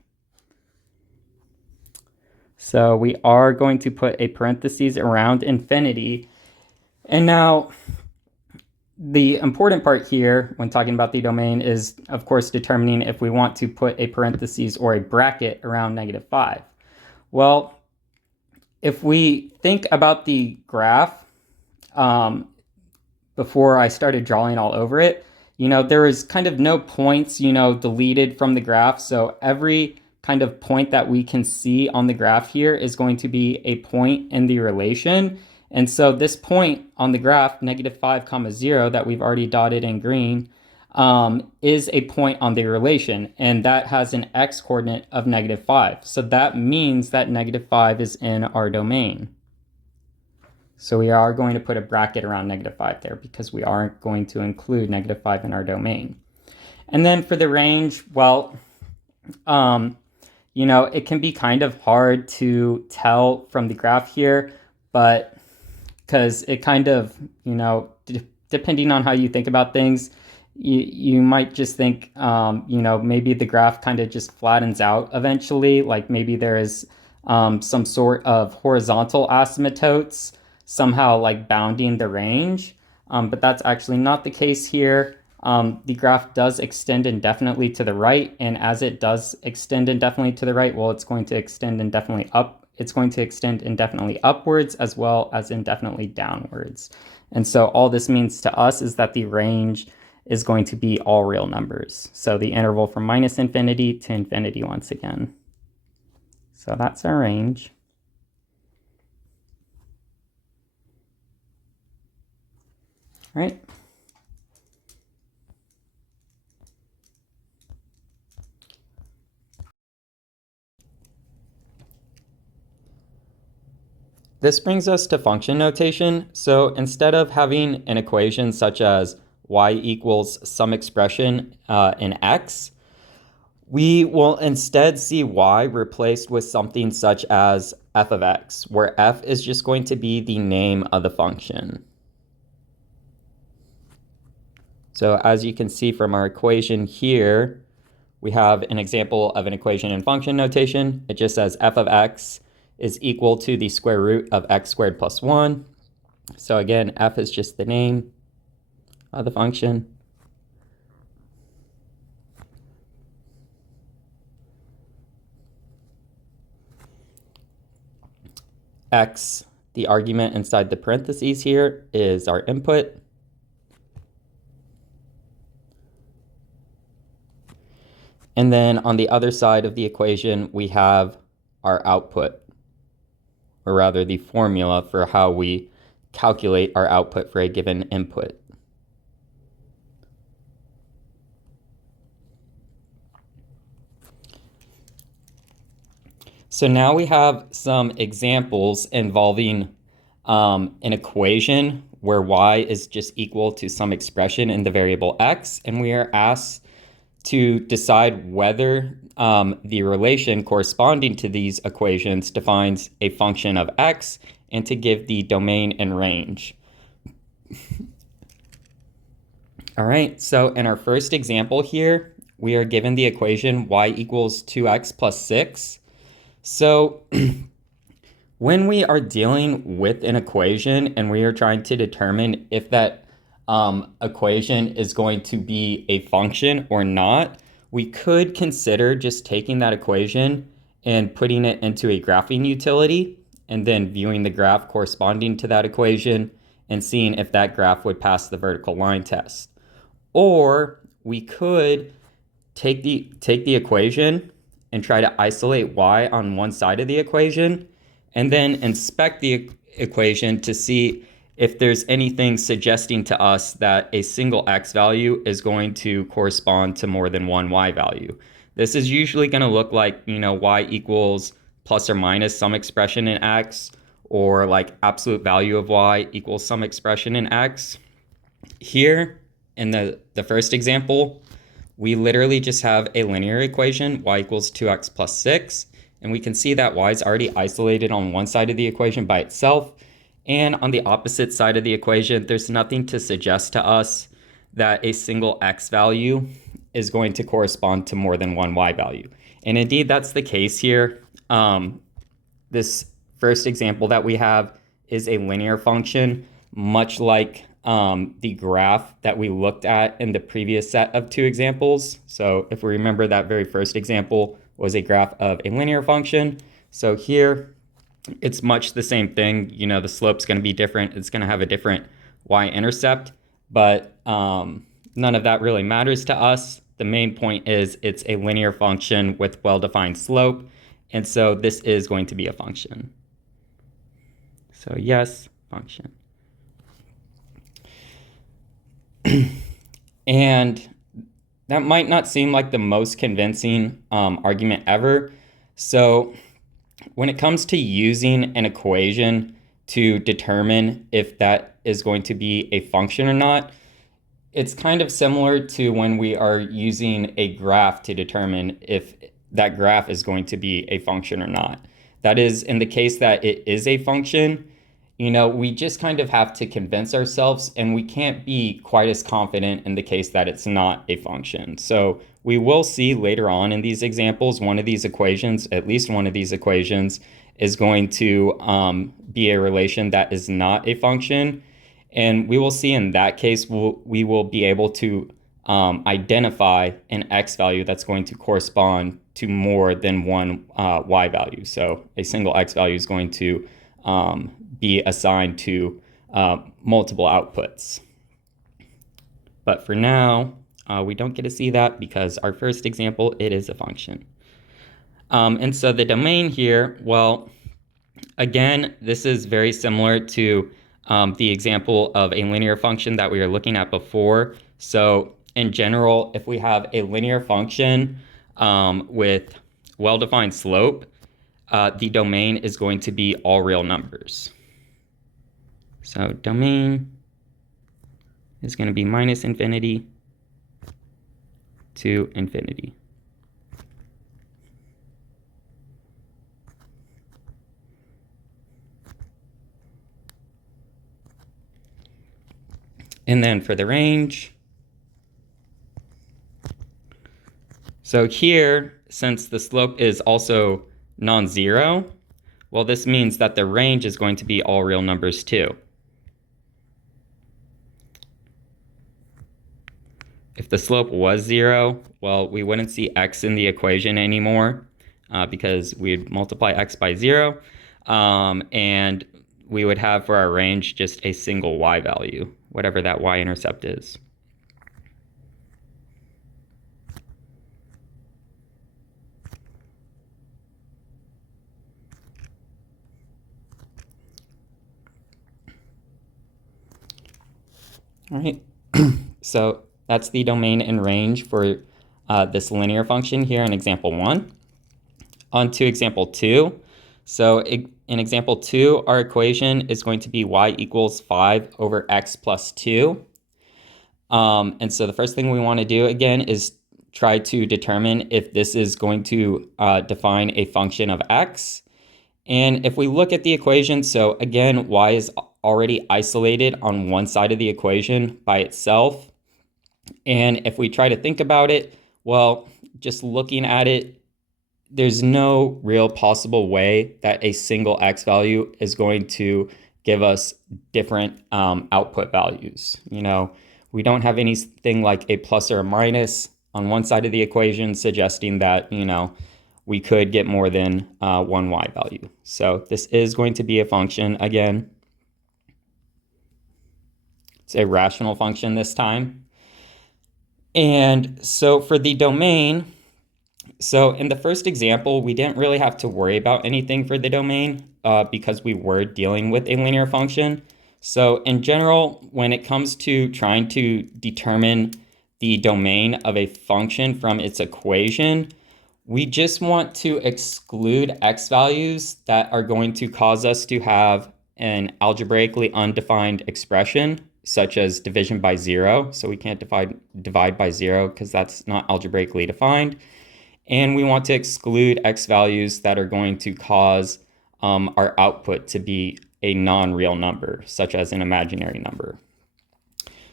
So we are going to put a parentheses around infinity. And now the important part here when talking about the domain is, of course, determining if we want to put a parentheses or a bracket around -5. Well, if we think about the graph before I started drawing all over it, there is kind of no points, deleted from the graph. So every kind of point that we can see on the graph here is going to be a point in the relation. And so this point on the graph, -5, 0, that we've already dotted in green, is a point on the relation, and that has an x-coordinate of -5. So that means that -5 is in our domain. So we are going to put a bracket around -5 there because we aren't going to include -5 in our domain. And then for the range, well, it can be kind of hard to tell from the graph here, but because it kind of, depending on how you think about things, you might just think, maybe the graph kind of just flattens out eventually. Like maybe there is some sort of horizontal asymptotes somehow like bounding the range. But that's actually not the case here. The graph does extend indefinitely to the right, and as it does extend indefinitely to the right, well, it's going to extend indefinitely up. It's going to extend indefinitely upwards as well as indefinitely downwards. And so all this means to us is that the range is going to be all real numbers. So the interval from -infinity to infinity once again. So that's our range. All right. This brings us to function notation. So instead of having an equation such as y equals some expression in x, we will instead see y replaced with something such as f of x, where f is just going to be the name of the function. So as you can see from our equation here, we have an example of an equation in function notation. It just says f of x is equal to the square root of x squared plus 1. So again, f is just the name of the function. X, the argument inside the parentheses here, is our input. And then on the other side of the equation, we have our output, or rather the formula for how we calculate our output for a given input. So now we have some examples involving an equation where y is just equal to some expression in the variable x, and we are asked to decide whether the relation corresponding to these equations defines a function of x and to give the domain and range. All right, so in our first example here, we are given the equation y equals 2x plus 6. So when we are dealing with an equation and we are trying to determine if that equation is going to be a function or not, we could consider just taking that equation and putting it into a graphing utility and then viewing the graph corresponding to that equation and seeing if that graph would pass the vertical line test. Or we could take the equation and try to isolate y on one side of the equation and then inspect the equation to see if there's anything suggesting to us that a single x value is going to correspond to more than one y value. This is usually going to look like, y equals plus or minus some expression in x, or like absolute value of y equals some expression in x. Here, in the first example, we literally just have a linear equation, y equals 2x plus 6, and we can see that y is already isolated on one side of the equation by itself. And on the opposite side of the equation, there's nothing to suggest to us that a single x value is going to correspond to more than one y value. And indeed, that's the case here. This first example that we have is a linear function, much like the graph that we looked at in the previous set of two examples. So if we remember, that very first example was a graph of a linear function. So here, it's much the same thing. The slope's going to be different. It's going to have a different y-intercept, but none of that really matters to us. The main point is it's a linear function with well-defined slope, and so this is going to be a function. So yes, function. And that might not seem like the most convincing argument ever. So when it comes to using an equation to determine if that is going to be a function or not, it's kind of similar to when we are using a graph to determine if that graph is going to be a function or not. That is, in the case that it is a function, we just kind of have to convince ourselves, and we can't be quite as confident in the case that it's not a function. So we will see later on in these examples, one of these equations, at least one of these equations, is going to be a relation that is not a function. And we will see in that case, we will be able to identify an x value that's going to correspond to more than one y value. So a single x value is going to be assigned to multiple outputs. But for now, we don't get to see that because our first example, it is a function. And so the domain here, well, again, this is very similar to the example of a linear function that we were looking at before. So in general, if we have a linear function with well-defined slope, the domain is going to be all real numbers. So domain is going to be minus infinity to infinity. And then for the range, so here, since the slope is also non-zero, well, this means that the range is going to be all real numbers too. If the slope was 0, well, we wouldn't see x in the equation anymore because we'd multiply x by 0, and we would have for our range just a single y value, whatever that y-intercept is. All right, so that's the domain and range for this linear function here in example 1. On to example 2. So in example 2, our equation is going to be y equals 5 over x plus 2. And so the first thing we want to do again is try to determine if this is going to define a function of x. And if we look at the equation, so again, y is already isolated on one side of the equation by itself. And if we try to think about it, well, just looking at it, there's no real possible way that a single x value is going to give us different output values. We don't have anything like a plus or a minus on one side of the equation suggesting that, we could get more than one y value. So this is going to be a function again. It's a rational function this time. And so for the domain, so in the first example, we didn't really have to worry about anything for the domain because we were dealing with a linear function. So in general, when it comes to trying to determine the domain of a function from its equation, we just want to exclude x values that are going to cause us to have an algebraically undefined expression, such as division by 0. So we can't divide by 0 because that's not algebraically defined. And we want to exclude x values that are going to cause our output to be a non-real number, such as an imaginary number.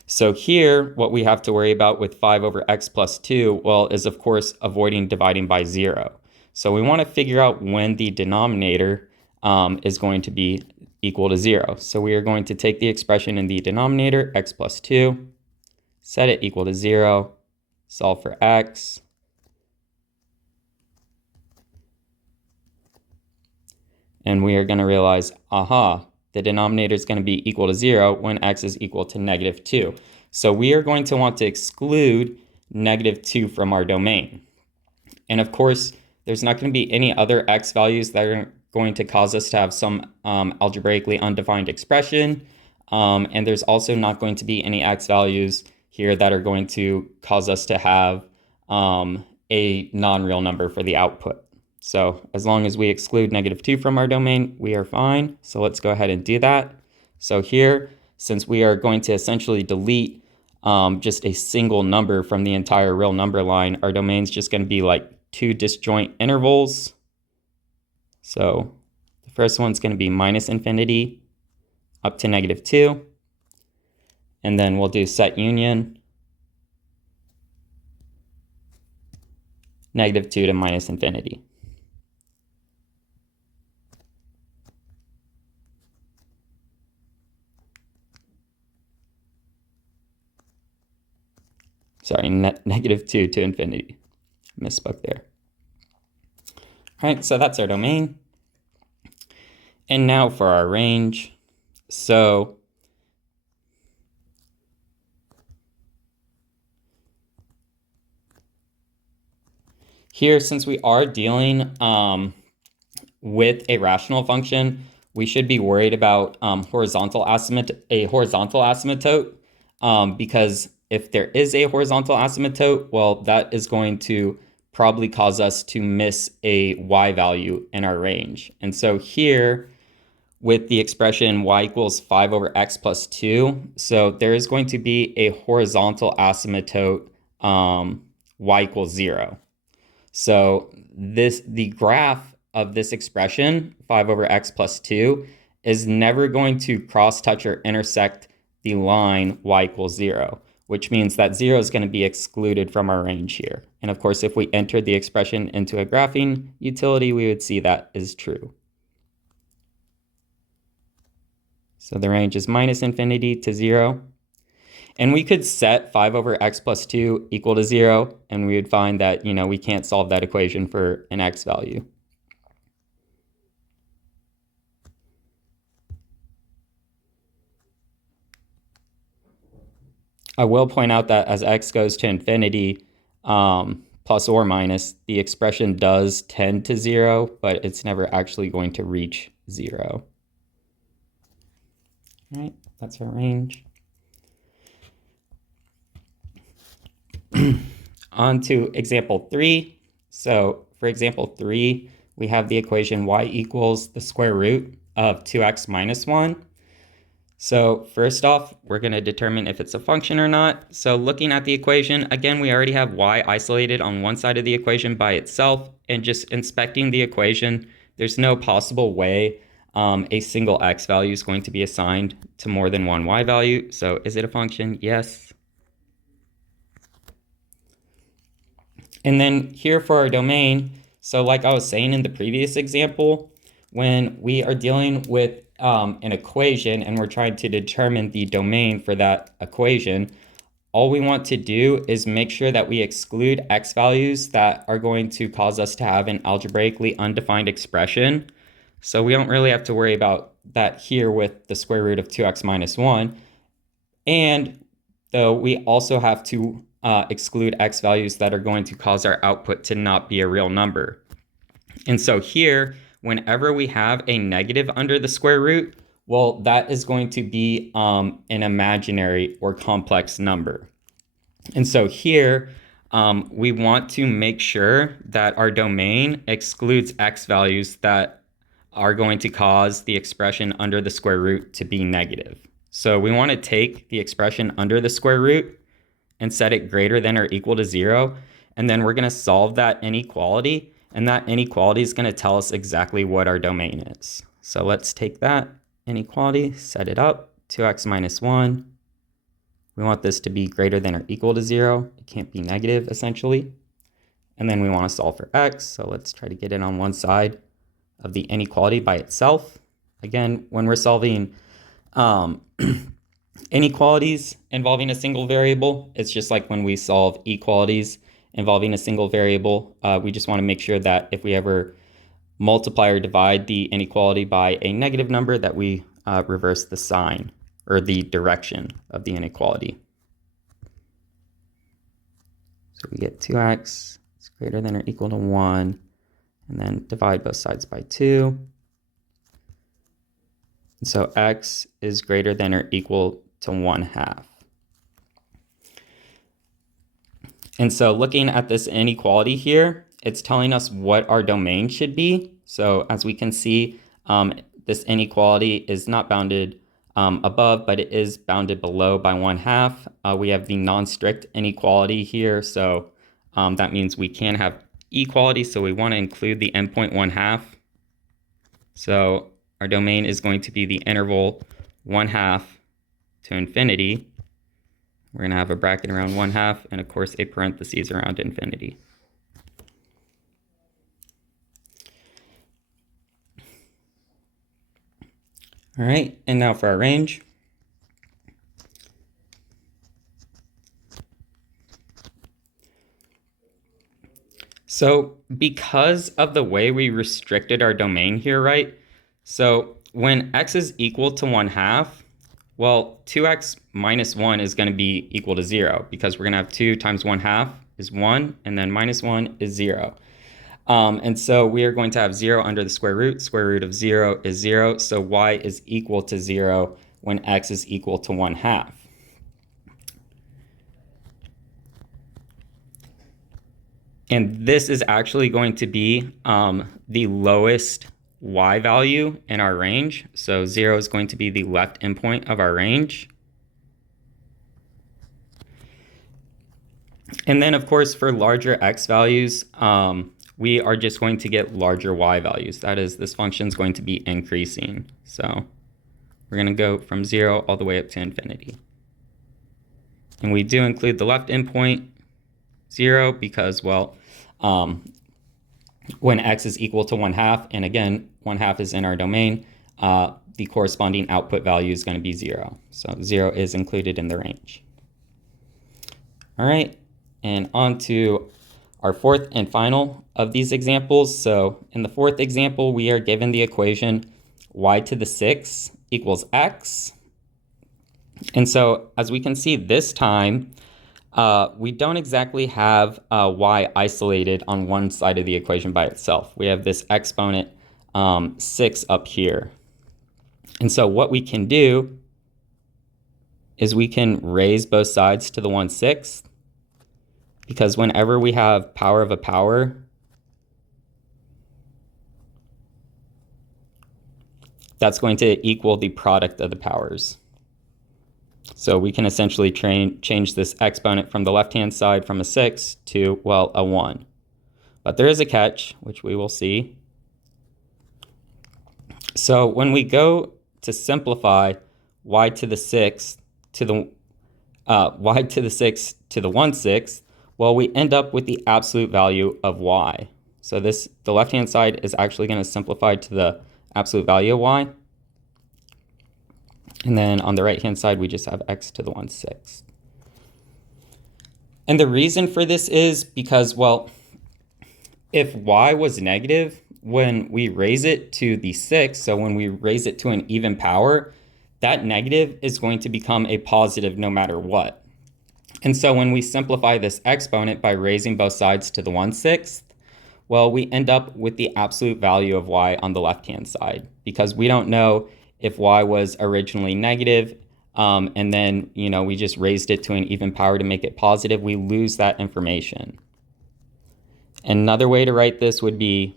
So here, what we have to worry about with 5 over x plus 2, well, is of course avoiding dividing by 0. So we want to figure out when the denominator is going to be equal to 0. So we are going to take the expression in the denominator, x plus 2, set it equal to 0, solve for x. And we are going to realize, aha, the denominator is going to be equal to 0 when x is equal to negative 2. So we are going to want to exclude negative 2 from our domain. And of course, there's not going to be any other x values that are going to cause us to have some algebraically undefined expression. And there's also not going to be any x values here that are going to cause us to have a non-real number for the output. So as long as we exclude -2 from our domain, we are fine. So let's go ahead and do that. So here, since we are going to essentially delete just a single number from the entire real number line, our domain's just going to be like 2 disjoint intervals. So the first one's going to be -infinity up to -2. And then we'll do set union -2 to -infinity. Sorry, -2 to infinity. Misspoke there. All right, so that's our domain. And now for our range. So here, since we are dealing with a rational function, we should be worried about a horizontal asymptote, because if there is a horizontal asymptote, well, that is going to probably cause us to miss a y value in our range. And so here, with the expression y equals 5 over x plus 2, so there is going to be a horizontal asymptote y equals 0. So the graph of this expression, 5 over x plus 2, is never going to cross-touch or intersect the line y equals 0, which means that 0 is going to be excluded from our range here. And of course, if we entered the expression into a graphing utility, we would see that is true. So the range is -infinity to 0. And we could set 5 over x plus 2 equal to 0, and we would find that, we can't solve that equation for an x value. I will point out that as x goes to infinity, plus or minus, the expression does tend to 0, but it's never actually going to reach 0. All right, that's our range. On to example 3. So for example 3, we have the equation y equals the square root of 2x minus 1. So first off, we're going to determine if it's a function or not. So looking at the equation, again, we already have y isolated on one side of the equation by itself, and just inspecting the equation, there's no possible way a single x value is going to be assigned to more than one y value. So is it a function? Yes. And then here for our domain, so like I was saying in the previous example, when we are dealing with an equation and we're trying to determine the domain for that equation, all we want to do is make sure that we exclude x values that are going to cause us to have an algebraically undefined expression. So we don't really have to worry about that here with the square root of 2x minus 1. And though we also have to exclude x values that are going to cause our output to not be a real number. And so here, whenever we have a negative under the square root, well, that is going to be an imaginary or complex number. And so here, we want to make sure that our domain excludes x values that are going to cause the expression under the square root to be negative. So we want to take the expression under the square root and set it greater than or equal to 0. And then we're going to solve that inequality. And that inequality is going to tell us exactly what our domain is. So let's take that inequality, set it up, 2x minus 1. We want this to be greater than or equal to 0. It can't be negative, essentially. And then we want to solve for x. So let's try to get it on one side of the inequality by itself. Again, when we're solving inequalities involving a single variable, it's just like when we solve equalities involving a single variable. We just want to make sure that if we ever multiply or divide the inequality by a negative number, that we reverse the sign or the direction of the inequality. So we get 2x is greater than or equal to 1, and then divide both sides by 2. And so x is greater than or equal to 1/2. And so looking at this inequality here, it's telling us what our domain should be. So as we can see, this inequality is not bounded above, but it is bounded below by 1/2. We have the non-strict inequality here, so that means we can have equality, so we want to include the endpoint 1/2. So our domain is going to be the interval 1/2 to infinity. We're going to have a bracket around 1/2 and of course a parentheses around infinity. All right, and now for our range. So because of the way we restricted our domain here, right? So when x is equal to 1/2, well, 2x minus 1 is going to be equal to 0 because we're going to have 2 times 1/2 is 1, and then minus 1 is 0. And so we are going to have 0 under the square root. Square root of 0 is 0, so y is equal to 0 when x is equal to 1/2. And this is actually going to be the lowest y value in our range. So 0 is going to be the left endpoint of our range. And then, of course, for larger x values, we are just going to get larger y values. That is, this function is going to be increasing. So we're going to go from 0 all the way up to infinity. And we do include the left endpoint 0 because, well, when x is equal to 1/2, and again, 1/2 is in our domain, the corresponding output value is going to be 0. So 0 is included in the range. All right, and on to our fourth and final of these examples. So in the fourth example, we are given the equation y to the 6 equals x. And so as we can see this time, we don't exactly have y isolated on one side of the equation by itself. We have this exponent 6 up here. And so what we can do is we can raise both sides to the 1/6, because whenever we have power of a power, that's going to equal the product of the powers. So we can essentially change this exponent from the left-hand side from a 6 to, well, a 1. But there is a catch, which we will see. So when we go to simplify y to the 6 to the y to the 6 to the 1/6, well, we end up with the absolute value of y. So the left-hand side is actually going to simplify to the absolute value of y. And then on the right-hand side, we just have x to the 1/6. And the reason for this is because, well, if y was negative, when we raise it to the 6, so when we raise it to an even power, that negative is going to become a positive no matter what. And so when we simplify this exponent by raising both sides to the 1/6, well, we end up with the absolute value of y on the left-hand side, because we don't know if y was originally negative, and then, we just raised it to an even power to make it positive. We lose that information. Another way to write this would be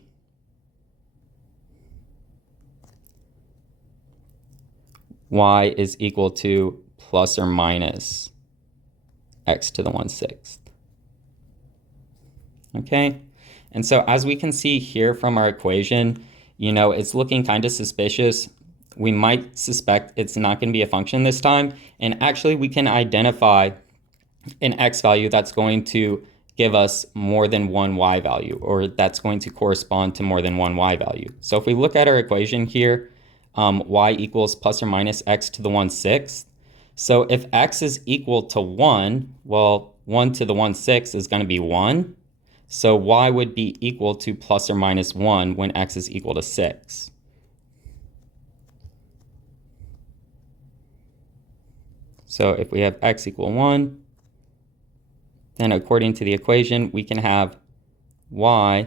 y is equal to plus or minus x to the 1/6. Okay, and so as we can see here from our equation, it's looking kind of suspicious. We might suspect it's not going to be a function this time, and actually we can identify an x value that's going to give us more than one y value, or that's going to correspond to more than one y value. So if we look at our equation here, y equals plus or minus x to the 1/6. So if x is equal to 1, well, 1 to the 1/6 is going to be 1. So y would be equal to plus or minus 1 when x is equal to 6. So if we have x equal 1, then according to the equation, we can have y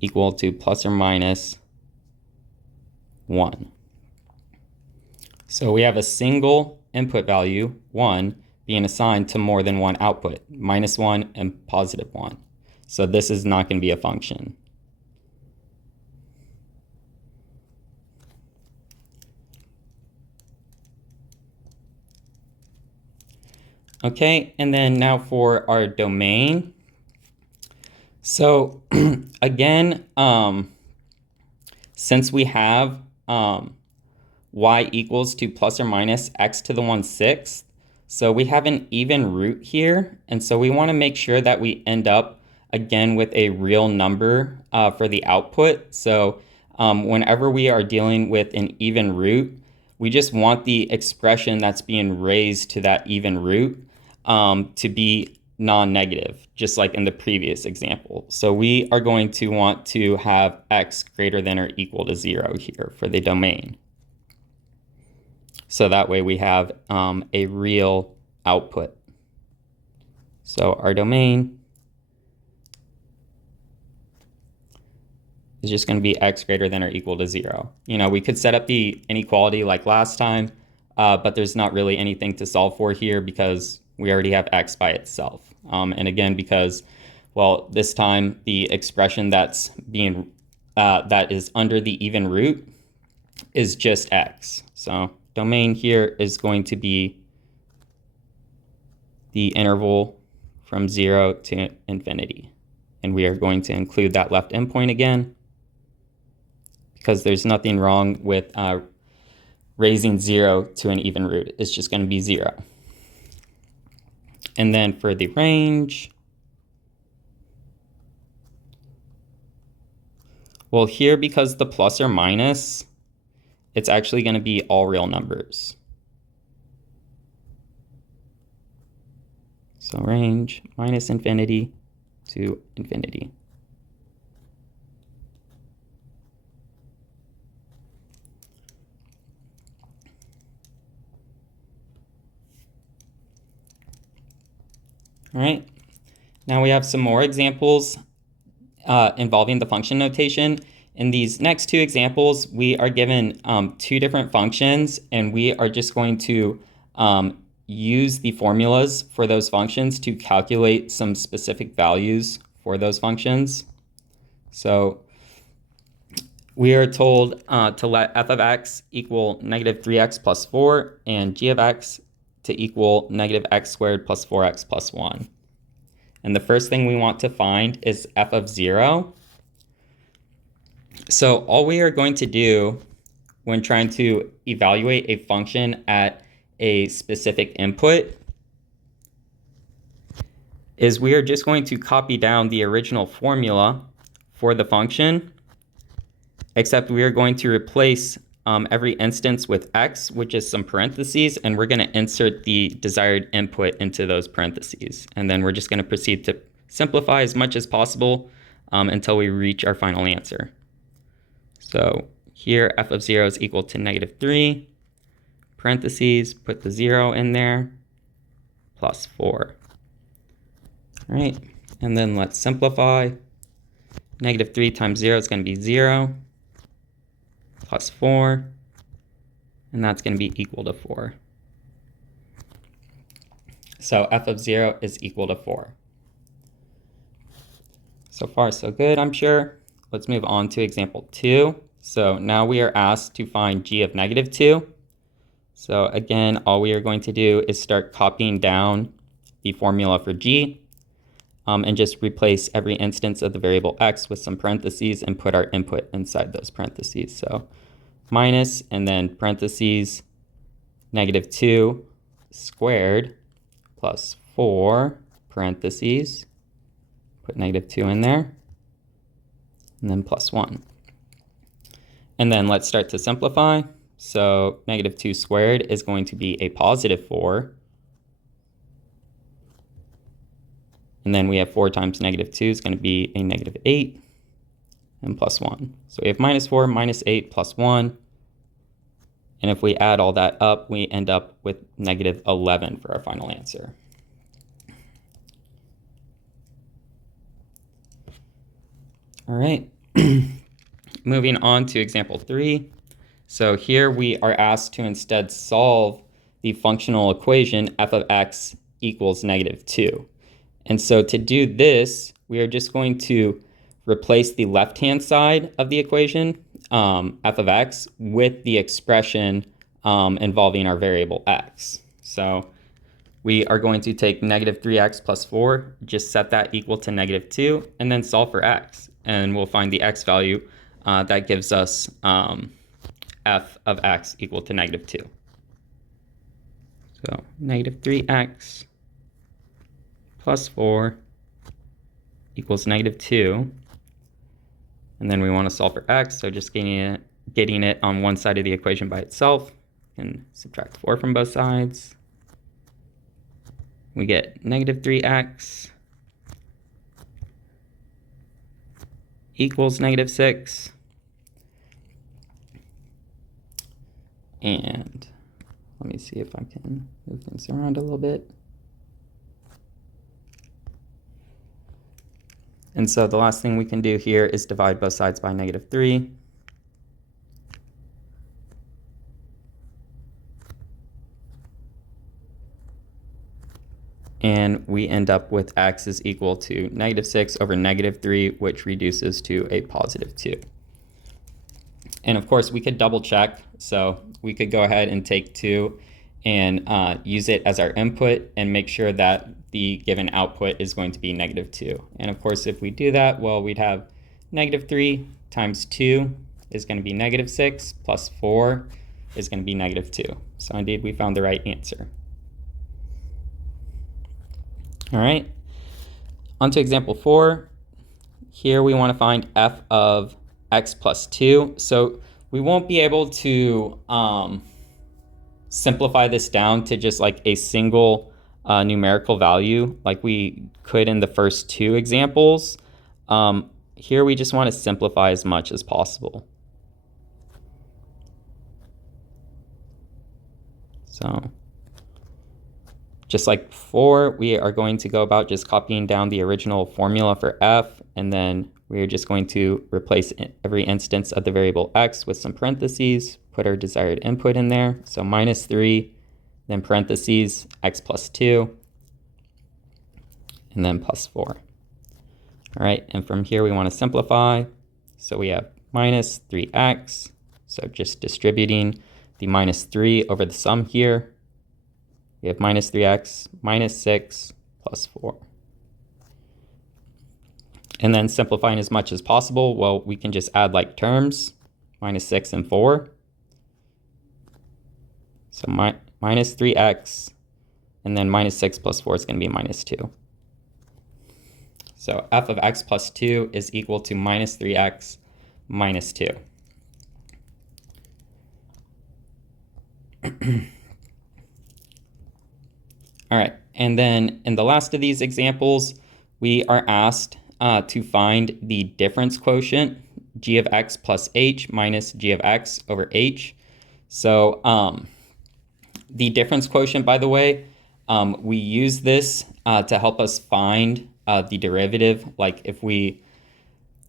equal to plus or minus 1. So we have a single input value, 1, being assigned to more than one output, -1 and +1. So this is not going to be a function. Okay, and then now for our domain. So again, since we have y equals to plus or minus x to the 1/6, so we have an even root here, and so we want to make sure that we end up again with a real number for the output. So whenever we are dealing with an even root, we just want the expression that's being raised to that even root to be non-negative, just like in the previous example. So we are going to want to have x greater than or equal to 0 here for the domain. So that way we have a real output. So our domain is just going to be x greater than or equal to 0. You know, we could set up the inequality like last time, but there's not really anything to solve for here because we already have x by itself. And again, because, well, this time the expression that's being, that is under the even root is just x. So domain here is going to be the interval from 0 to infinity. And we are going to include that left endpoint again, because there's nothing wrong with raising 0 to an even root. It's just going to be 0. And then for the range, well, here, because the plus or minus, it's actually going to be all real numbers. So range minus infinity to infinity. All right, now we have some more examples involving the function notation. In these next two examples, we are given two different functions, and we are just going to use the formulas for those functions to calculate some specific values for those functions. So we are told to let f of x equal negative 3x plus 4 and g of x to equal negative x squared plus 4x plus 1. And the first thing we want to find is f of 0. So all we are going to do when trying to evaluate a function at a specific input is we are just going to copy down the original formula for the function, except we are going to replace every instance with x, which is some parentheses, and we're going to insert the desired input into those parentheses. And then we're just going to proceed to simplify as much as possible until we reach our final answer. So here f of 0 is equal to negative 3, parentheses, put the 0 in there, plus 4. All right, and then let's simplify. Negative 3 times 0 is going to be 0, plus 4, and that's going to be equal to 4. So f of 0 is equal to 4. So far, so good, I'm sure. Let's move on to example 2. So now we are asked to find g of negative 2. So again, all we are going to do is start copying down the formula for g and just replace every instance of the variable x with some parentheses and put our input inside those parentheses. So minus, and then parentheses, negative 2 squared plus 4, parentheses, put negative 2 in there, and then plus 1. And then let's start to simplify. So negative 2 squared is going to be a positive 4. And then we have 4 times negative 2 is going to be a negative 8 and plus 1. So we have minus 4, minus 8, plus 1. And if we add all that up, we end up with negative 11 for our final answer. All right, moving on to example 3. So here we are asked to instead solve the functional equation f of x equals negative 2. And so to do this, we are just going to replace the left-hand side of the equation, f of x, with the expression involving our variable x. So we are going to take negative 3x plus 4, just set that equal to negative 2, and then solve for x. And we'll find the x value that gives us f of x equal to negative 2. So negative 3x plus 4 equals negative 2. And then we want to solve for x, so just getting it on one side of the equation by itself, and subtract 4 from both sides. We get negative 3x equals negative 6. And let me see if I can move things around a little bit. And so the last thing we can do here is divide both sides by negative 3. And we end up with x is equal to negative 6 over negative 3, which reduces to a positive 2. And of course, we could double check. So we could go ahead and take 2 and use it as our input and make sure that the given output is going to be negative 2. And of course, if we do that, well, we'd have negative 3 times 2 is going to be negative 6 plus 4 is going to be negative 2. So indeed, we found the right answer. All right, on to example 4. Here we want to find f of x plus 2. So we won't be able to simplify this down to just like a single numerical value like we could in the first two examples. Here we just want to simplify as much as possible. So just like before, we are going to go about just copying down the original formula for f, and then we're just going to replace every instance of the variable x with some parentheses, put our desired input in there. So minus 3, then parentheses, x plus 2, and then plus 4. All right, and from here we want to simplify. So we have minus 3x, so just distributing the minus 3 over the sum here. We have minus 3x minus 6 plus 4. And then simplifying as much as possible, well, we can just add like terms, minus 6 and 4. So minus 3x, and then minus 6 plus 4 is going to be minus 2. So f of x plus 2 is equal to minus 3x minus 2. All right, and then in the last of these examples, we are asked to find the difference quotient, g of x plus h minus g of x over h. So the difference quotient, by the way, we use this to help us find the derivative. Like if we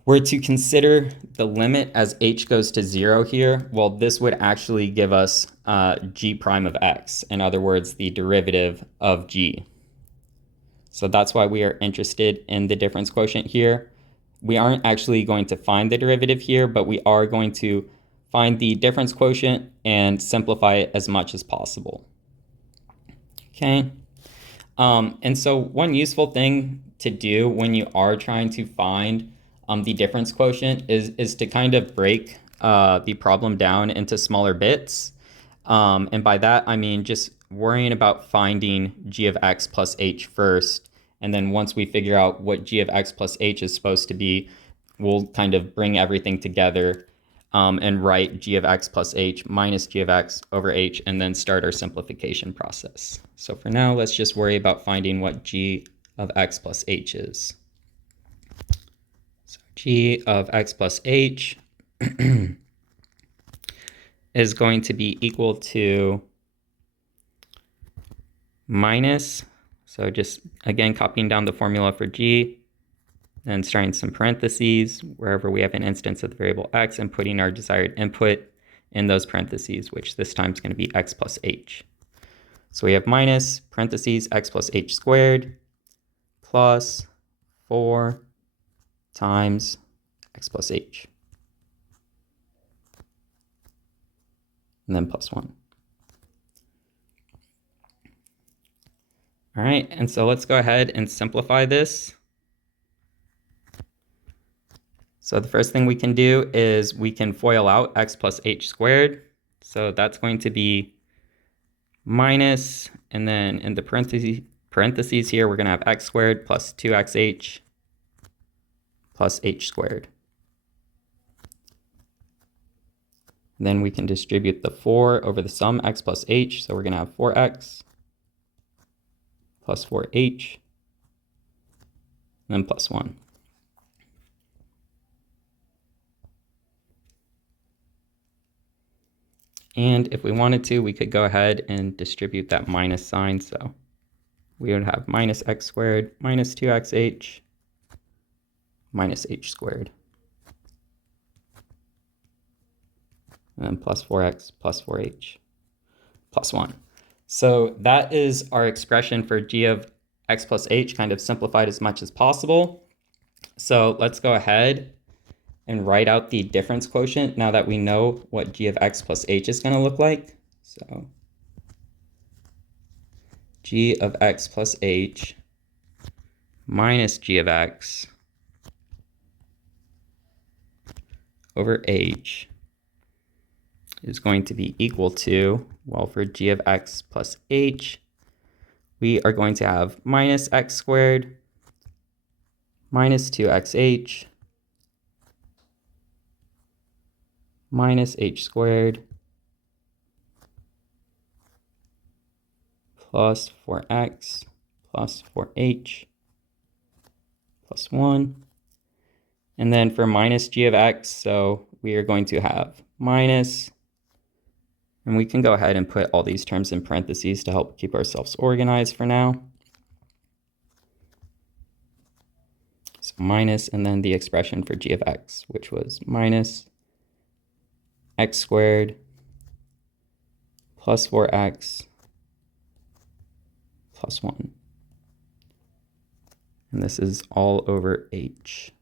were to consider the limit as h goes to 0 here, well, this would actually give us g prime of x. In other words, the derivative of g. So that's why we are interested in the difference quotient here. We aren't actually going to find the derivative here, but we are going to find the difference quotient and simplify it as much as possible. Okay. And so one useful thing to do when you are trying to find the difference quotient is to kind of break the problem down into smaller bits. And by that, I mean just worrying about finding g of x plus h first. And then once we figure out what g of x plus h is supposed to be, we'll kind of bring everything together and write g of x plus h minus g of x over h, and then start our simplification process. So for now, let's just worry about finding what g of x plus h is. So g of x plus h is going to be equal to minus, so just again copying down the formula for g, then starting some parentheses wherever we have an instance of the variable x, and putting our desired input in those parentheses, which this time is going to be x plus h. So we have minus parentheses x plus h squared plus 4 times x plus h. And then plus 1. All right, and so let's go ahead and simplify this. So the first thing we can do is we can FOIL out x plus h squared. So that's going to be minus, and then in the parentheses here, we're going to have x squared plus 2xh plus h squared. And then we can distribute the 4 over the sum x plus h. So we're going to have 4x plus 4h, and then plus 1. And if we wanted to, we could go ahead and distribute that minus sign. So we would have minus x squared minus 2xh minus h squared. And then plus 4x plus 4h plus 1. So that is our expression for g of x plus h, kind of simplified as much as possible. So let's go ahead and write out the difference quotient now that we know what g of x plus h is going to look like. So g of x plus h minus g of x over h is going to be equal to, well, for g of x plus h, we are going to have minus x squared minus 2xh minus h squared plus 4x plus 4h plus 1. And then for minus g of x, so we are going to have minus, and we can go ahead and put all these terms in parentheses to help keep ourselves organized for now. So minus, and then the expression for g of x, which was minus x squared plus 4x plus 1. And this is all over h.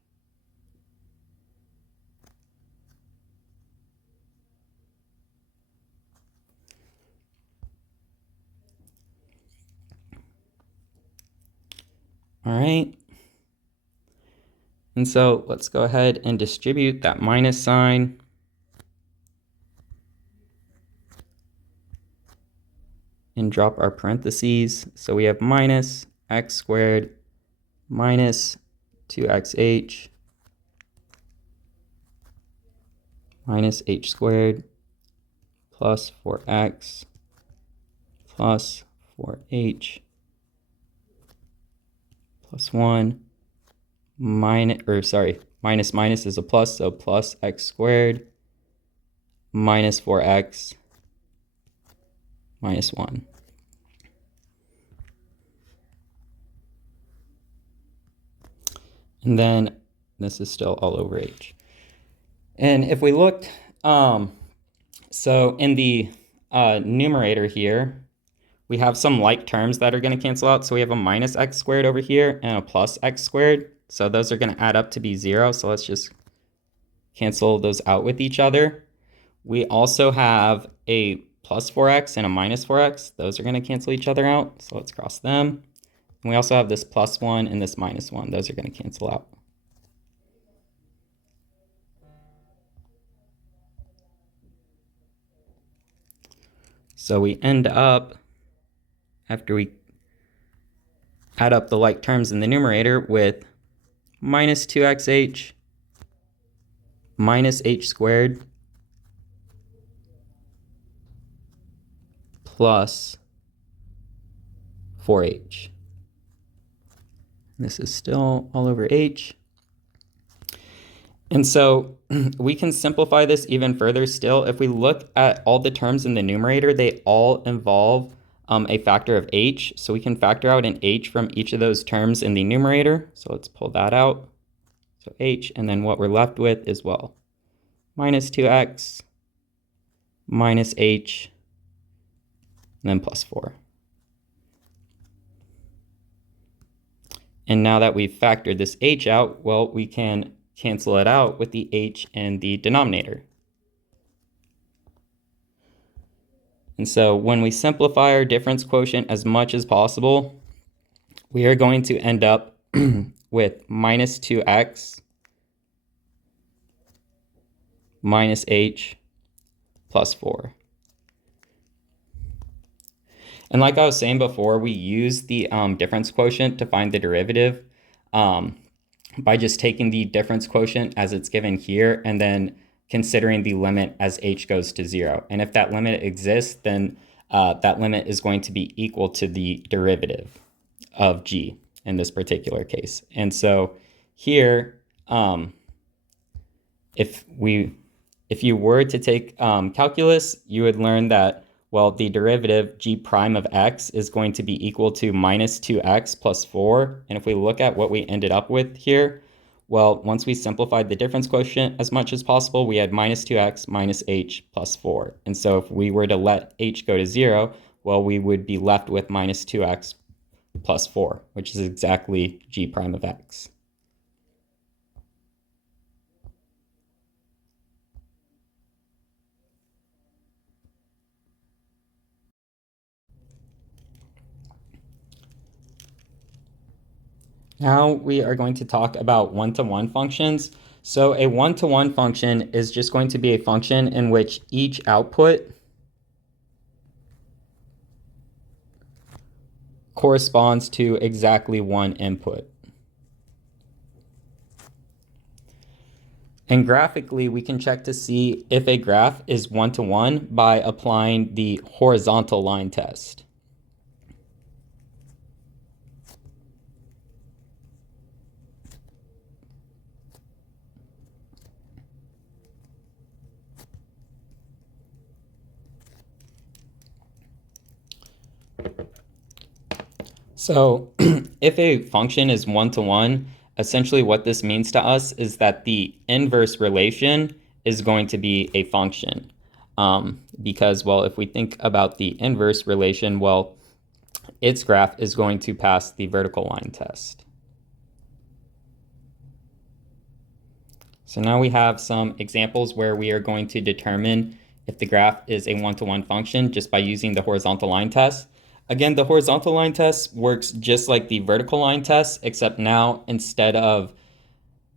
All right. And so let's go ahead and distribute that minus sign. And drop our parentheses. So we have minus x squared minus 2xh minus h squared plus 4x plus 4h plus 1 minus minus is a plus, so plus x squared minus 4x minus 1. And then this is still all over h. And if we look, so in the numerator here, we have some like terms that are going to cancel out. So we have a minus x squared over here and a plus x squared. So those are going to add up to be 0. So let's just cancel those out with each other. We also have a plus 4x and a minus 4x. Those are going to cancel each other out. So let's cross them. And we also have this plus 1 and this minus 1. Those are going to cancel out. So we end up, after we add up the like terms in the numerator, with minus 2xh minus h squared plus 4h. This is still all over h. And so we can simplify this even further still. If we look at all the terms in the numerator, they all involve a factor of h. So we can factor out an h from each of those terms in the numerator. So let's pull that out. So h, and then what we're left with is, well, minus 2x minus h, and then plus 4. And now that we've factored this h out, well, we can cancel it out with the h in the denominator. And so when we simplify our difference quotient as much as possible, we are going to end up with minus 2x minus h plus 4. And like I was saying before, we use the difference quotient to find the derivative by just taking the difference quotient as it's given here and then considering the limit as h goes to 0. And if that limit exists, then that limit is going to be equal to the derivative of g in this particular case. And so here, if you were to take calculus, you would learn that, well, the derivative g prime of x is going to be equal to minus 2x plus 4. And if we look at what we ended up with here, well, once we simplified the difference quotient as much as possible, we had minus 2x minus h plus 4. And so if we were to let h go to 0, well, we would be left with minus 2x plus 4, which is exactly g prime of x. Now we are going to talk about one-to-one functions. So a one-to-one function is just going to be a function in which each output corresponds to exactly one input. And graphically, we can check to see if a graph is one-to-one by applying the horizontal line test. So if a function is one-to-one, essentially what this means to us is that the inverse relation is going to be a function. Because, well, if we think about the inverse relation, well, its graph is going to pass the vertical line test. So now we have some examples where we are going to determine if the graph is a one-to-one function just by using the horizontal line test. Again, the horizontal line test works just like the vertical line test, except now instead of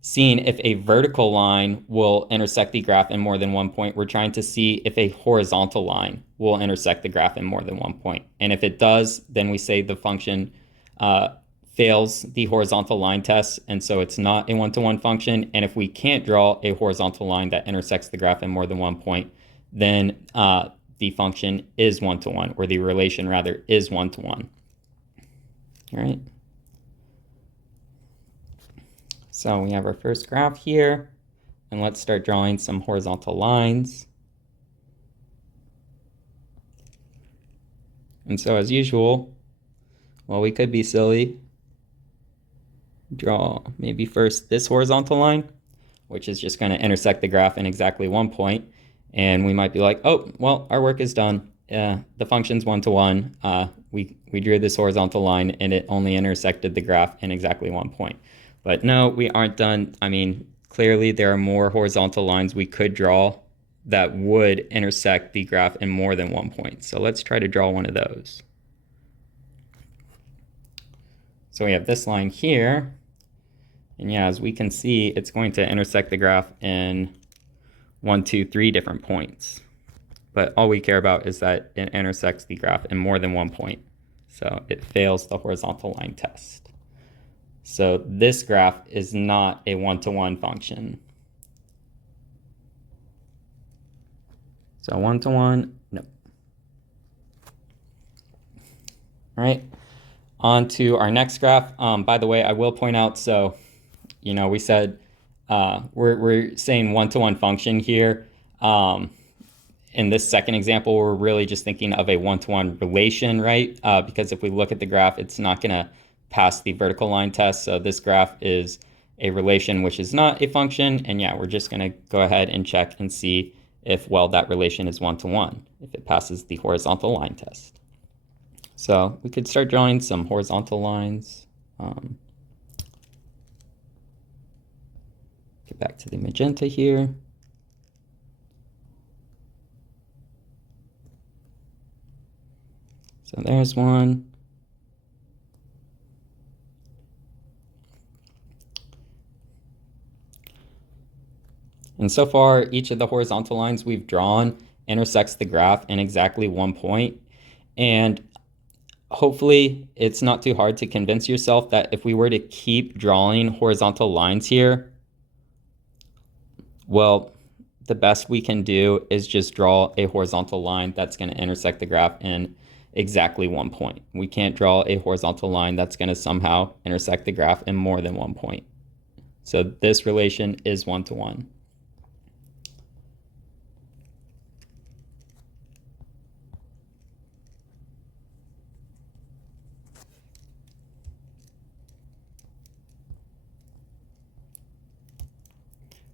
seeing if a vertical line will intersect the graph in more than one point, we're trying to see if a horizontal line will intersect the graph in more than one point. And if it does, then we say the function fails the horizontal line test, and so it's not a one-to-one function. And if we can't draw a horizontal line that intersects the graph in more than one point, then the function is one-to-one, or the relation rather is one-to-one. All right. So we have our first graph here, and let's start drawing some horizontal lines. And so as usual, well, we could be silly. Draw maybe first this horizontal line, which is just going to intersect the graph in exactly one point. And we might be like, oh, well, our work is done. The function's one-to-one. We drew this horizontal line and it only intersected the graph in exactly one point. But no, we aren't done. I mean, clearly there are more horizontal lines we could draw that would intersect the graph in more than one point. So let's try to draw one of those. So we have this line here. And yeah, as we can see, it's going to intersect the graph in 1, 2, 3 different points. But all we care about is that it intersects the graph in more than one point. So it fails the horizontal line test. So this graph is not a one-to-one function. So one-to-one, no. All right, on to our next graph. By the way, I will point out, so, you know, we said we're saying one-to-one function here. In this second example, we're really just thinking of a one-to-one relation, right? Because if we look at the graph, it's not going to pass the vertical line test. So this graph is a relation which is not a function. And yeah, we're just going to go ahead and check and see if, well, that relation is one-to-one, if it passes the horizontal line test. So we could start drawing some horizontal lines. Get back to the magenta here. So there's one. And so far, each of the horizontal lines we've drawn intersects the graph in exactly 1 point. And hopefully it's not too hard to convince yourself that if we were to keep drawing horizontal lines here, well, the best we can do is just draw a horizontal line that's going to intersect the graph in exactly 1 point. We can't draw a horizontal line that's going to somehow intersect the graph in more than 1 point. So this relation is 1-to-1.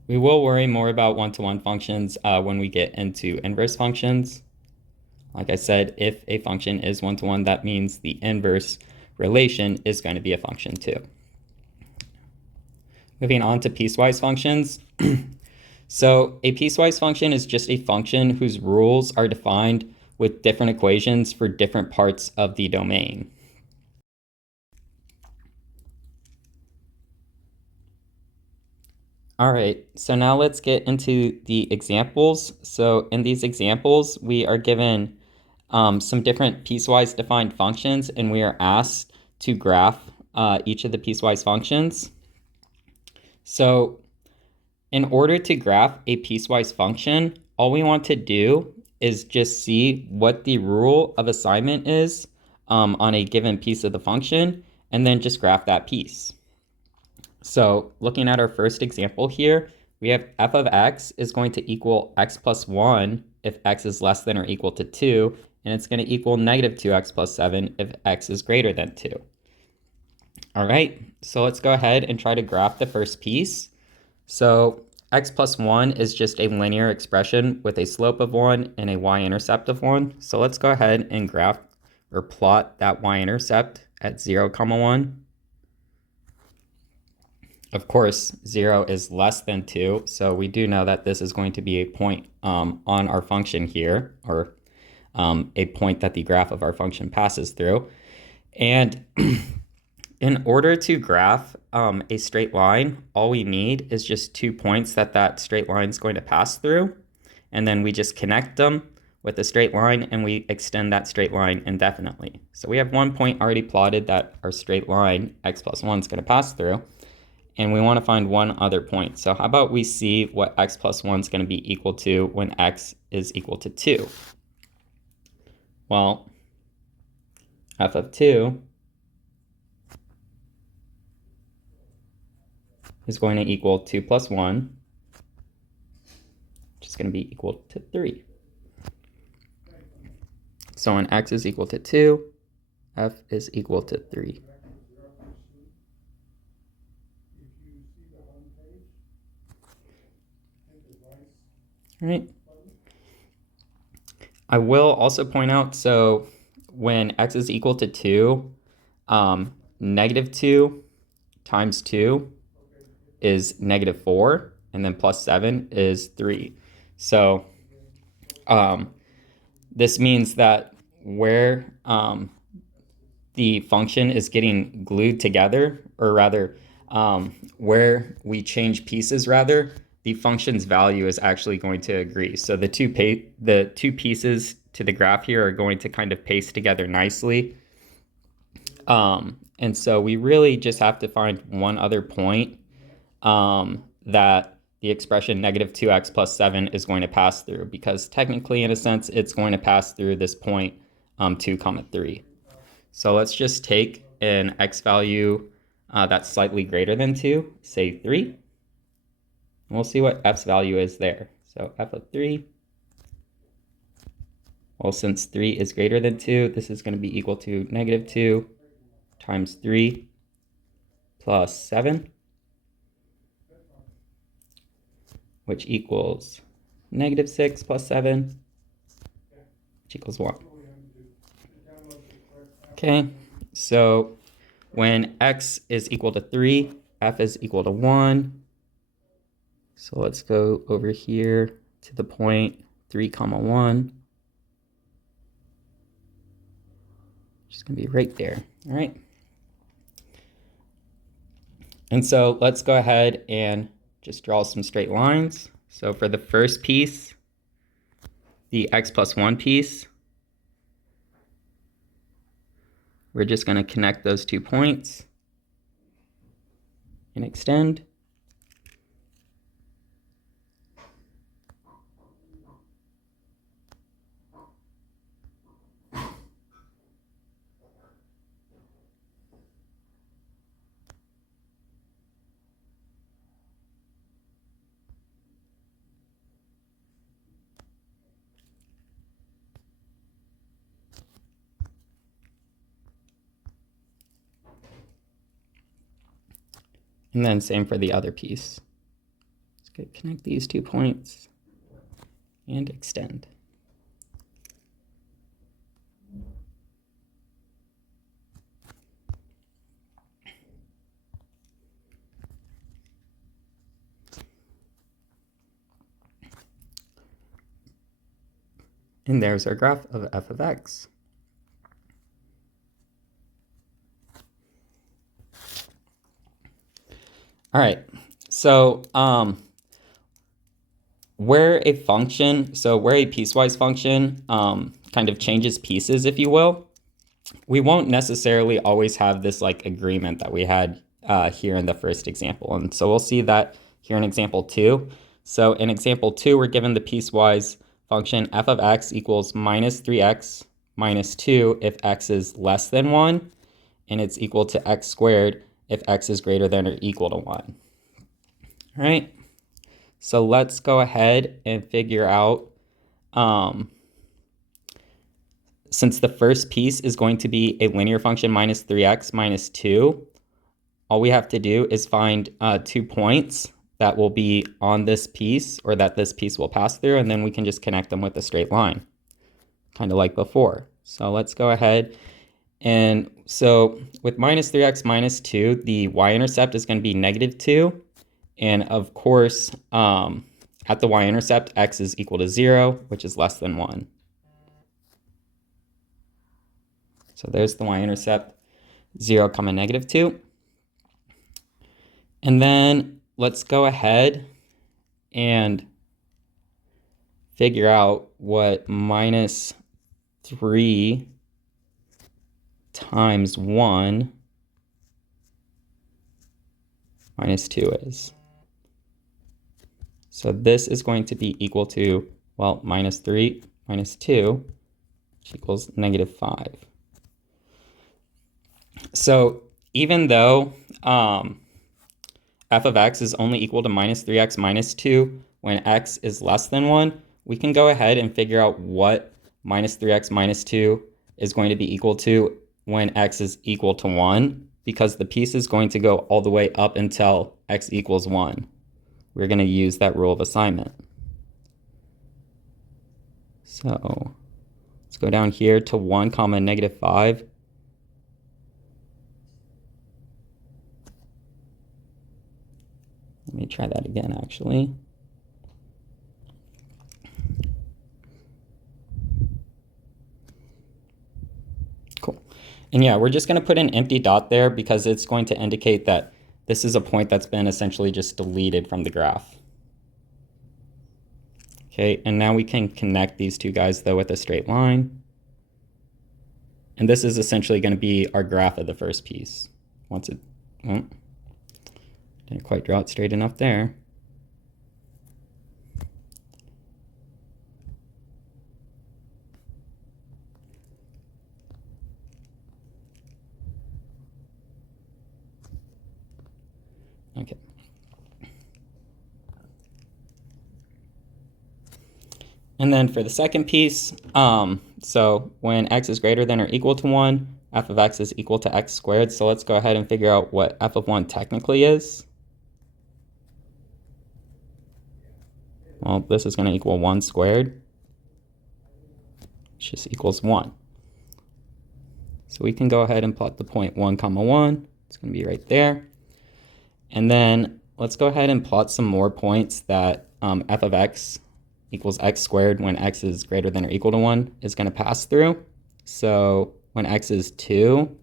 We will worry more about one-to-one functions when we get into inverse functions. Like I said, if a function is one-to-one, that means the inverse relation is going to be a function too. Moving on to piecewise functions. So a piecewise function is just a function whose rules are defined with different equations for different parts of the domain. All right, so now let's get into the examples. So in these examples, we are given some different piecewise defined functions, and we are asked to graph each of the piecewise functions. So in order to graph a piecewise function, all we want to do is just see what the rule of assignment is on a given piece of the function, and then just graph that piece. So looking at our first example here, we have f of x is going to equal x plus 1 if x is less than or equal to 2, and it's going to equal negative 2x plus 7 if x is greater than 2. All right, so let's go ahead and try to graph the first piece. So x plus 1 is just a linear expression with a slope of 1 and a y-intercept of 1. So let's go ahead and graph or plot that y-intercept at 0, 1. Of course, 0 is less than 2, so we do know that this is going to be a point on our function here, or a point that the graph of our function passes through. And in order to graph a straight line, all we need is just 2 points that straight line is going to pass through, and then we just connect them with a straight line, and we extend that straight line indefinitely. So we have 1 point already plotted that our straight line, x plus 1, is going to pass through. And we want to find one other point. So how about we see what x plus 1 is going to be equal to when x is equal to 2? Well, f of 2 is going to equal 2 plus 1, which is going to be equal to 3. So when x is equal to 2, f is equal to 3. All right. I will also point out, so when x is equal to 2, negative 2 times 2 is negative 4, and then plus 7 is 3. So this means that where the function is getting glued together, or rather where we change pieces rather, the function's value is actually going to agree. So the two pieces to the graph here are going to kind of paste together nicely. And so we really just have to find one other point that the expression negative 2x plus 7 is going to pass through, because technically, in a sense, it's going to pass through this point 2, 3. So let's just take an x value that's slightly greater than 2, say 3. And we'll see what f's value is there. So f of 3, well, since 3 is greater than 2, this is going to be equal to negative 2 times 3 plus 7, which equals negative 6 plus 7, which equals 1. Okay, so when x is equal to 3, f is equal to 1, So let's go over here to the point 3, 1. Just gonna be right there, all right? And so let's go ahead and just draw some straight lines. So for the first piece, the x plus 1 piece, we're just gonna connect those 2 points and extend. And then same for the other piece. Let's connect these 2 points and extend. And there's our graph of f of x. All right, so where a piecewise function kind of changes pieces, if you will, we won't necessarily always have this like agreement that we had here in the first example. And so we'll see that here in example 2. So in example 2, we're given the piecewise function f of x equals minus 3x minus 2 if x is less than 1, and it's equal to x squared if x is greater than or equal to 1. All right, so let's go ahead and figure out, since the first piece is going to be a linear function minus 3x minus 2, all we have to do is find 2 points that will be on this piece, or that this piece will pass through, and then we can just connect them with a straight line, kind of like before. So let's go ahead. And so with minus 3x minus 2, the y-intercept is going to be negative 2. And of course, at the y-intercept, x is equal to 0, which is less than 1. So there's the y-intercept, 0, negative 2. And then let's go ahead and figure out what minus 3 times 1 minus 2 is. So this is going to be equal to, well, minus 3 minus 2, which equals negative 5. So even though f of x is only equal to minus 3x minus 2 when x is less than 1, we can go ahead and figure out what minus 3x minus 2 is going to be equal to when x is equal to 1, because the piece is going to go all the way up until x equals 1. We're going to use that rule of assignment. So let's go down here to 1, negative 5. Let me try that again, actually. Cool. And yeah, we're just going to put an empty dot there because it's going to indicate that this is a point that's been essentially just deleted from the graph. Okay, and now we can connect these two guys, though, with a straight line. And this is essentially going to be our graph of the first piece. Once it... Oh, didn't quite draw it straight enough there. Okay. And then for the second piece, so when x is greater than or equal to 1, f of x is equal to x squared. So let's go ahead and figure out what f of 1 technically is. Well, this is going to equal 1 squared, which just equals 1. So we can go ahead and plot the point 1, 1. It's going to be right there. And then let's go ahead and plot some more points that f of x equals x squared when x is greater than or equal to 1 is going to pass through. So when x is 2,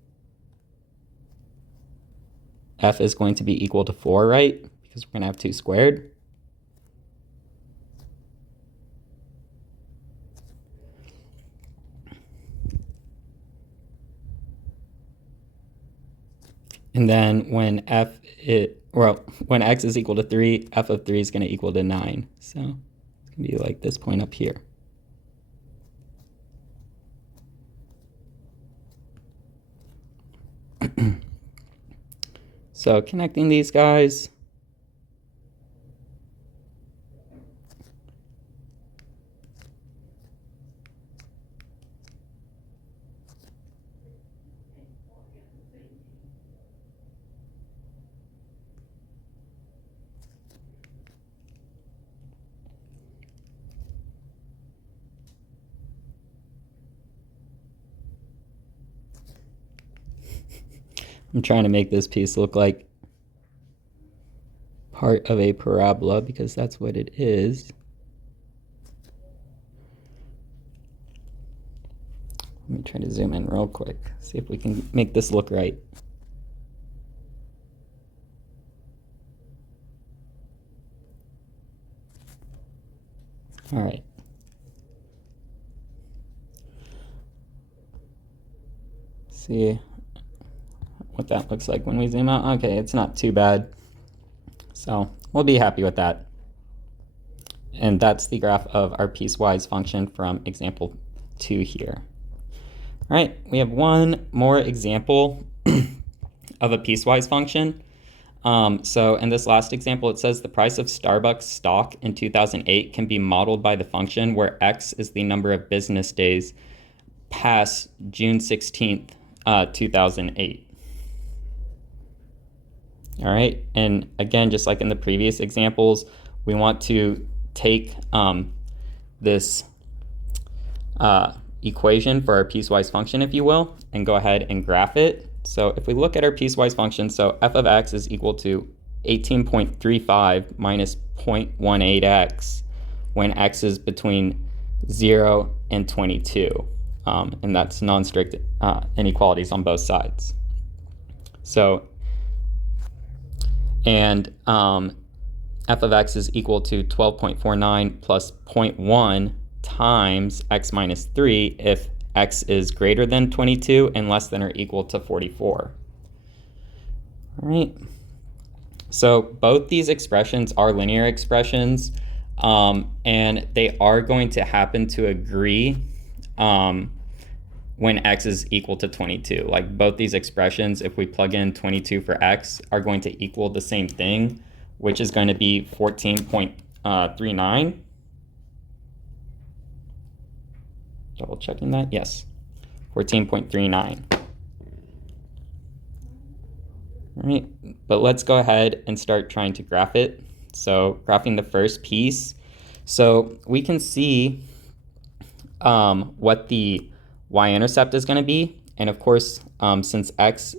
f is going to be equal to 4, right? Because we're going to have 2 squared. And then when when x is equal to 3, f of 3 is going to equal to 9. So it's going to be like this point up here. So connecting these guys, I'm trying to make this piece look like part of a parabola because that's what it is. Let me try to zoom in real quick, see if we can make this look right. All right. See what that looks like when we zoom out. Okay, it's not too bad. So we'll be happy with that. And that's the graph of our piecewise function from example 2 here. All right, we have one more example of a piecewise function. So in this last example, it says the price of Starbucks stock in 2008 can be modeled by the function where x is the number of business days past June 16th, 2008. All right, and again, just like in the previous examples, we want to take this equation for our piecewise function, if you will, and go ahead and graph it. So if we look at our piecewise function, so f of x is equal to 18.35 minus 0.18x when x is between 0 and 22. And that's non-strict inequalities on both sides. So, and f of x is equal to 12.49 plus 0.1 times x minus 3 if x is greater than 22 and less than or equal to 44. All right. So both these expressions are linear expressions, and they are going to happen to agree when x is equal to 22. Like both these expressions, if we plug in 22 for x, are going to equal the same thing, which is going to be 14.39. Double checking that. Yes, 14.39. All right, but let's go ahead and start trying to graph it. So graphing the first piece. So we can see what the y-intercept is going to be. And of course, since x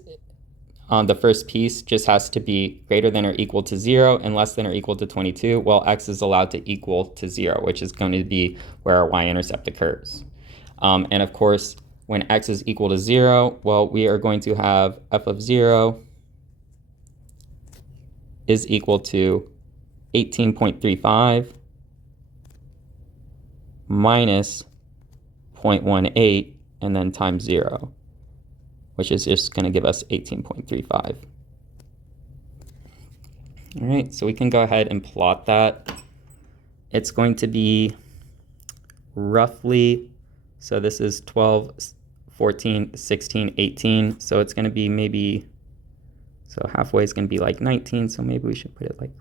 on the first piece just has to be greater than or equal to 0 and less than or equal to 22, well, x is allowed to equal to 0, which is going to be where our y-intercept occurs. And of course, when x is equal to 0, well, we are going to have f of 0 is equal to 18.35 minus 0.18 and then times 0, which is just going to give us 18.35. All right, so we can go ahead and plot that. It's going to be roughly, so this is 12, 14, 16, 18. So it's going to be maybe, so halfway is going to be like 19. So maybe we should put it like,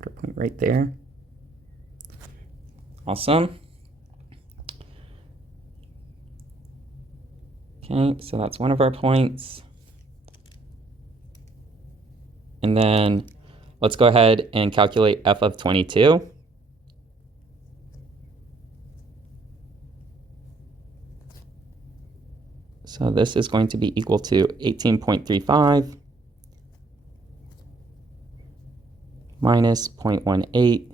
put a point right there. Awesome. Okay, so that's one of our points. And then let's go ahead and calculate f of 22. So this is going to be equal to 18.35 minus 0.18,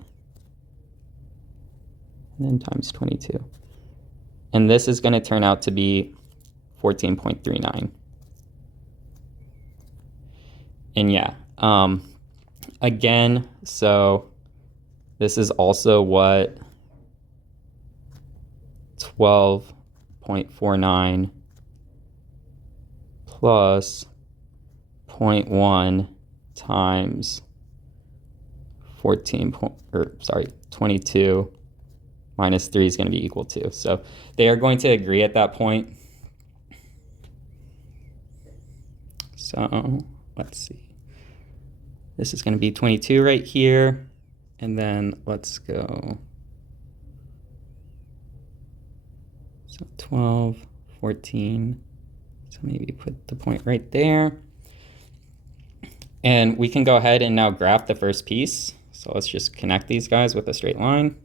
and then times 22. And this is going to turn out to be 14.39. And yeah, again, so this is also what 12.49 plus 0.1 times 22 minus 3 is going to be equal to. So they are going to agree at that point. So let's see. This is going to be 22 right here. And then let's go. So 12, 14. So maybe put the point right there. And we can go ahead and now graph the first piece. So let's just connect these guys with a straight line.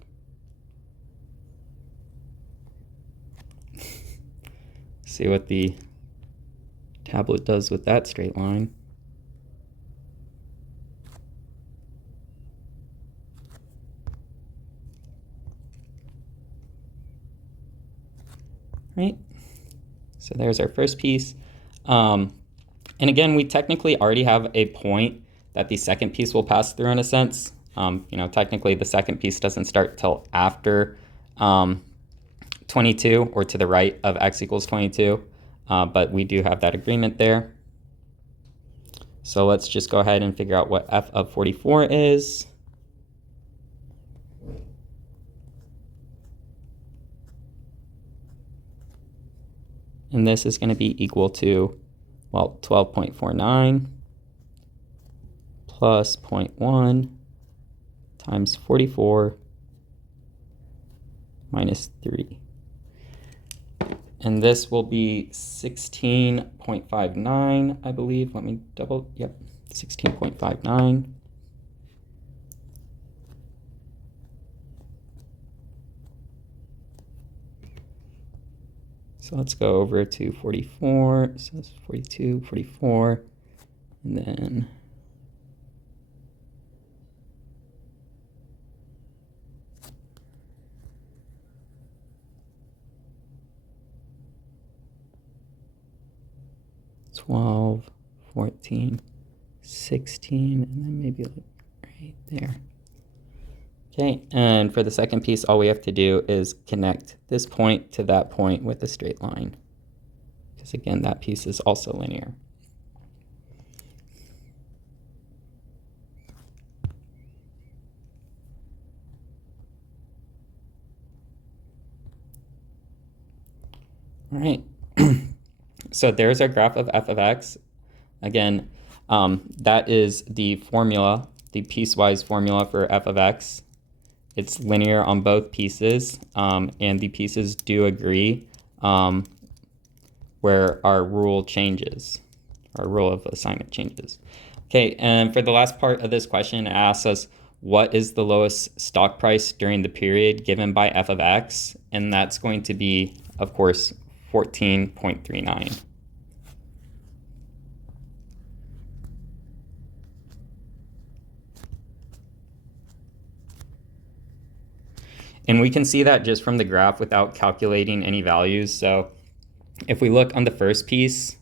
See what the tablet does with that straight line. Right? So there's our first piece. And again, we technically already have a point that the second piece will pass through in a sense. Technically the second piece doesn't start till after 22 or to the right of x equals 22, but we do have that agreement there. So let's just go ahead and figure out what f of 44 is. And this is going to be equal to, well, 12.49 plus 0.1 times 44 minus 3. And this will be 16.59, I believe. Let me double, yep, 16.59. So let's go over to 44, so it's 42, 44, and then $12, 14, 16, and then maybe like right there. Okay, and for the second piece, all we have to do is connect this point to that point with a straight line. Because again, that piece is also linear. All right, so there's our graph of f of x. Again, that is the formula, the piecewise formula for f of x. It's linear on both pieces, and the pieces do agree where our rule changes, our rule of assignment changes. Okay, and for the last part of this question, it asks us, what is the lowest stock price during the period given by f of x? And that's going to be, of course, 14.39. And we can see that just from the graph without calculating any values. So if we look on the first piece,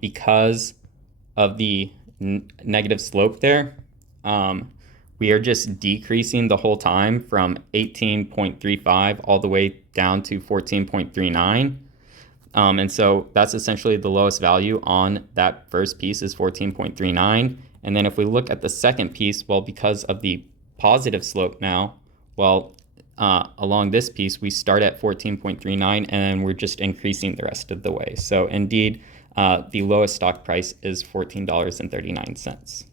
because of the negative slope there, we are just decreasing the whole time from 18.35 all the way down to 14.39. And so that's essentially the lowest value on that first piece is 14.39. And then if we look at the second piece, well, because of the positive slope now, well, along this piece, we start at 14.39 and we're just increasing the rest of the way. So indeed, the lowest stock price is $14.39.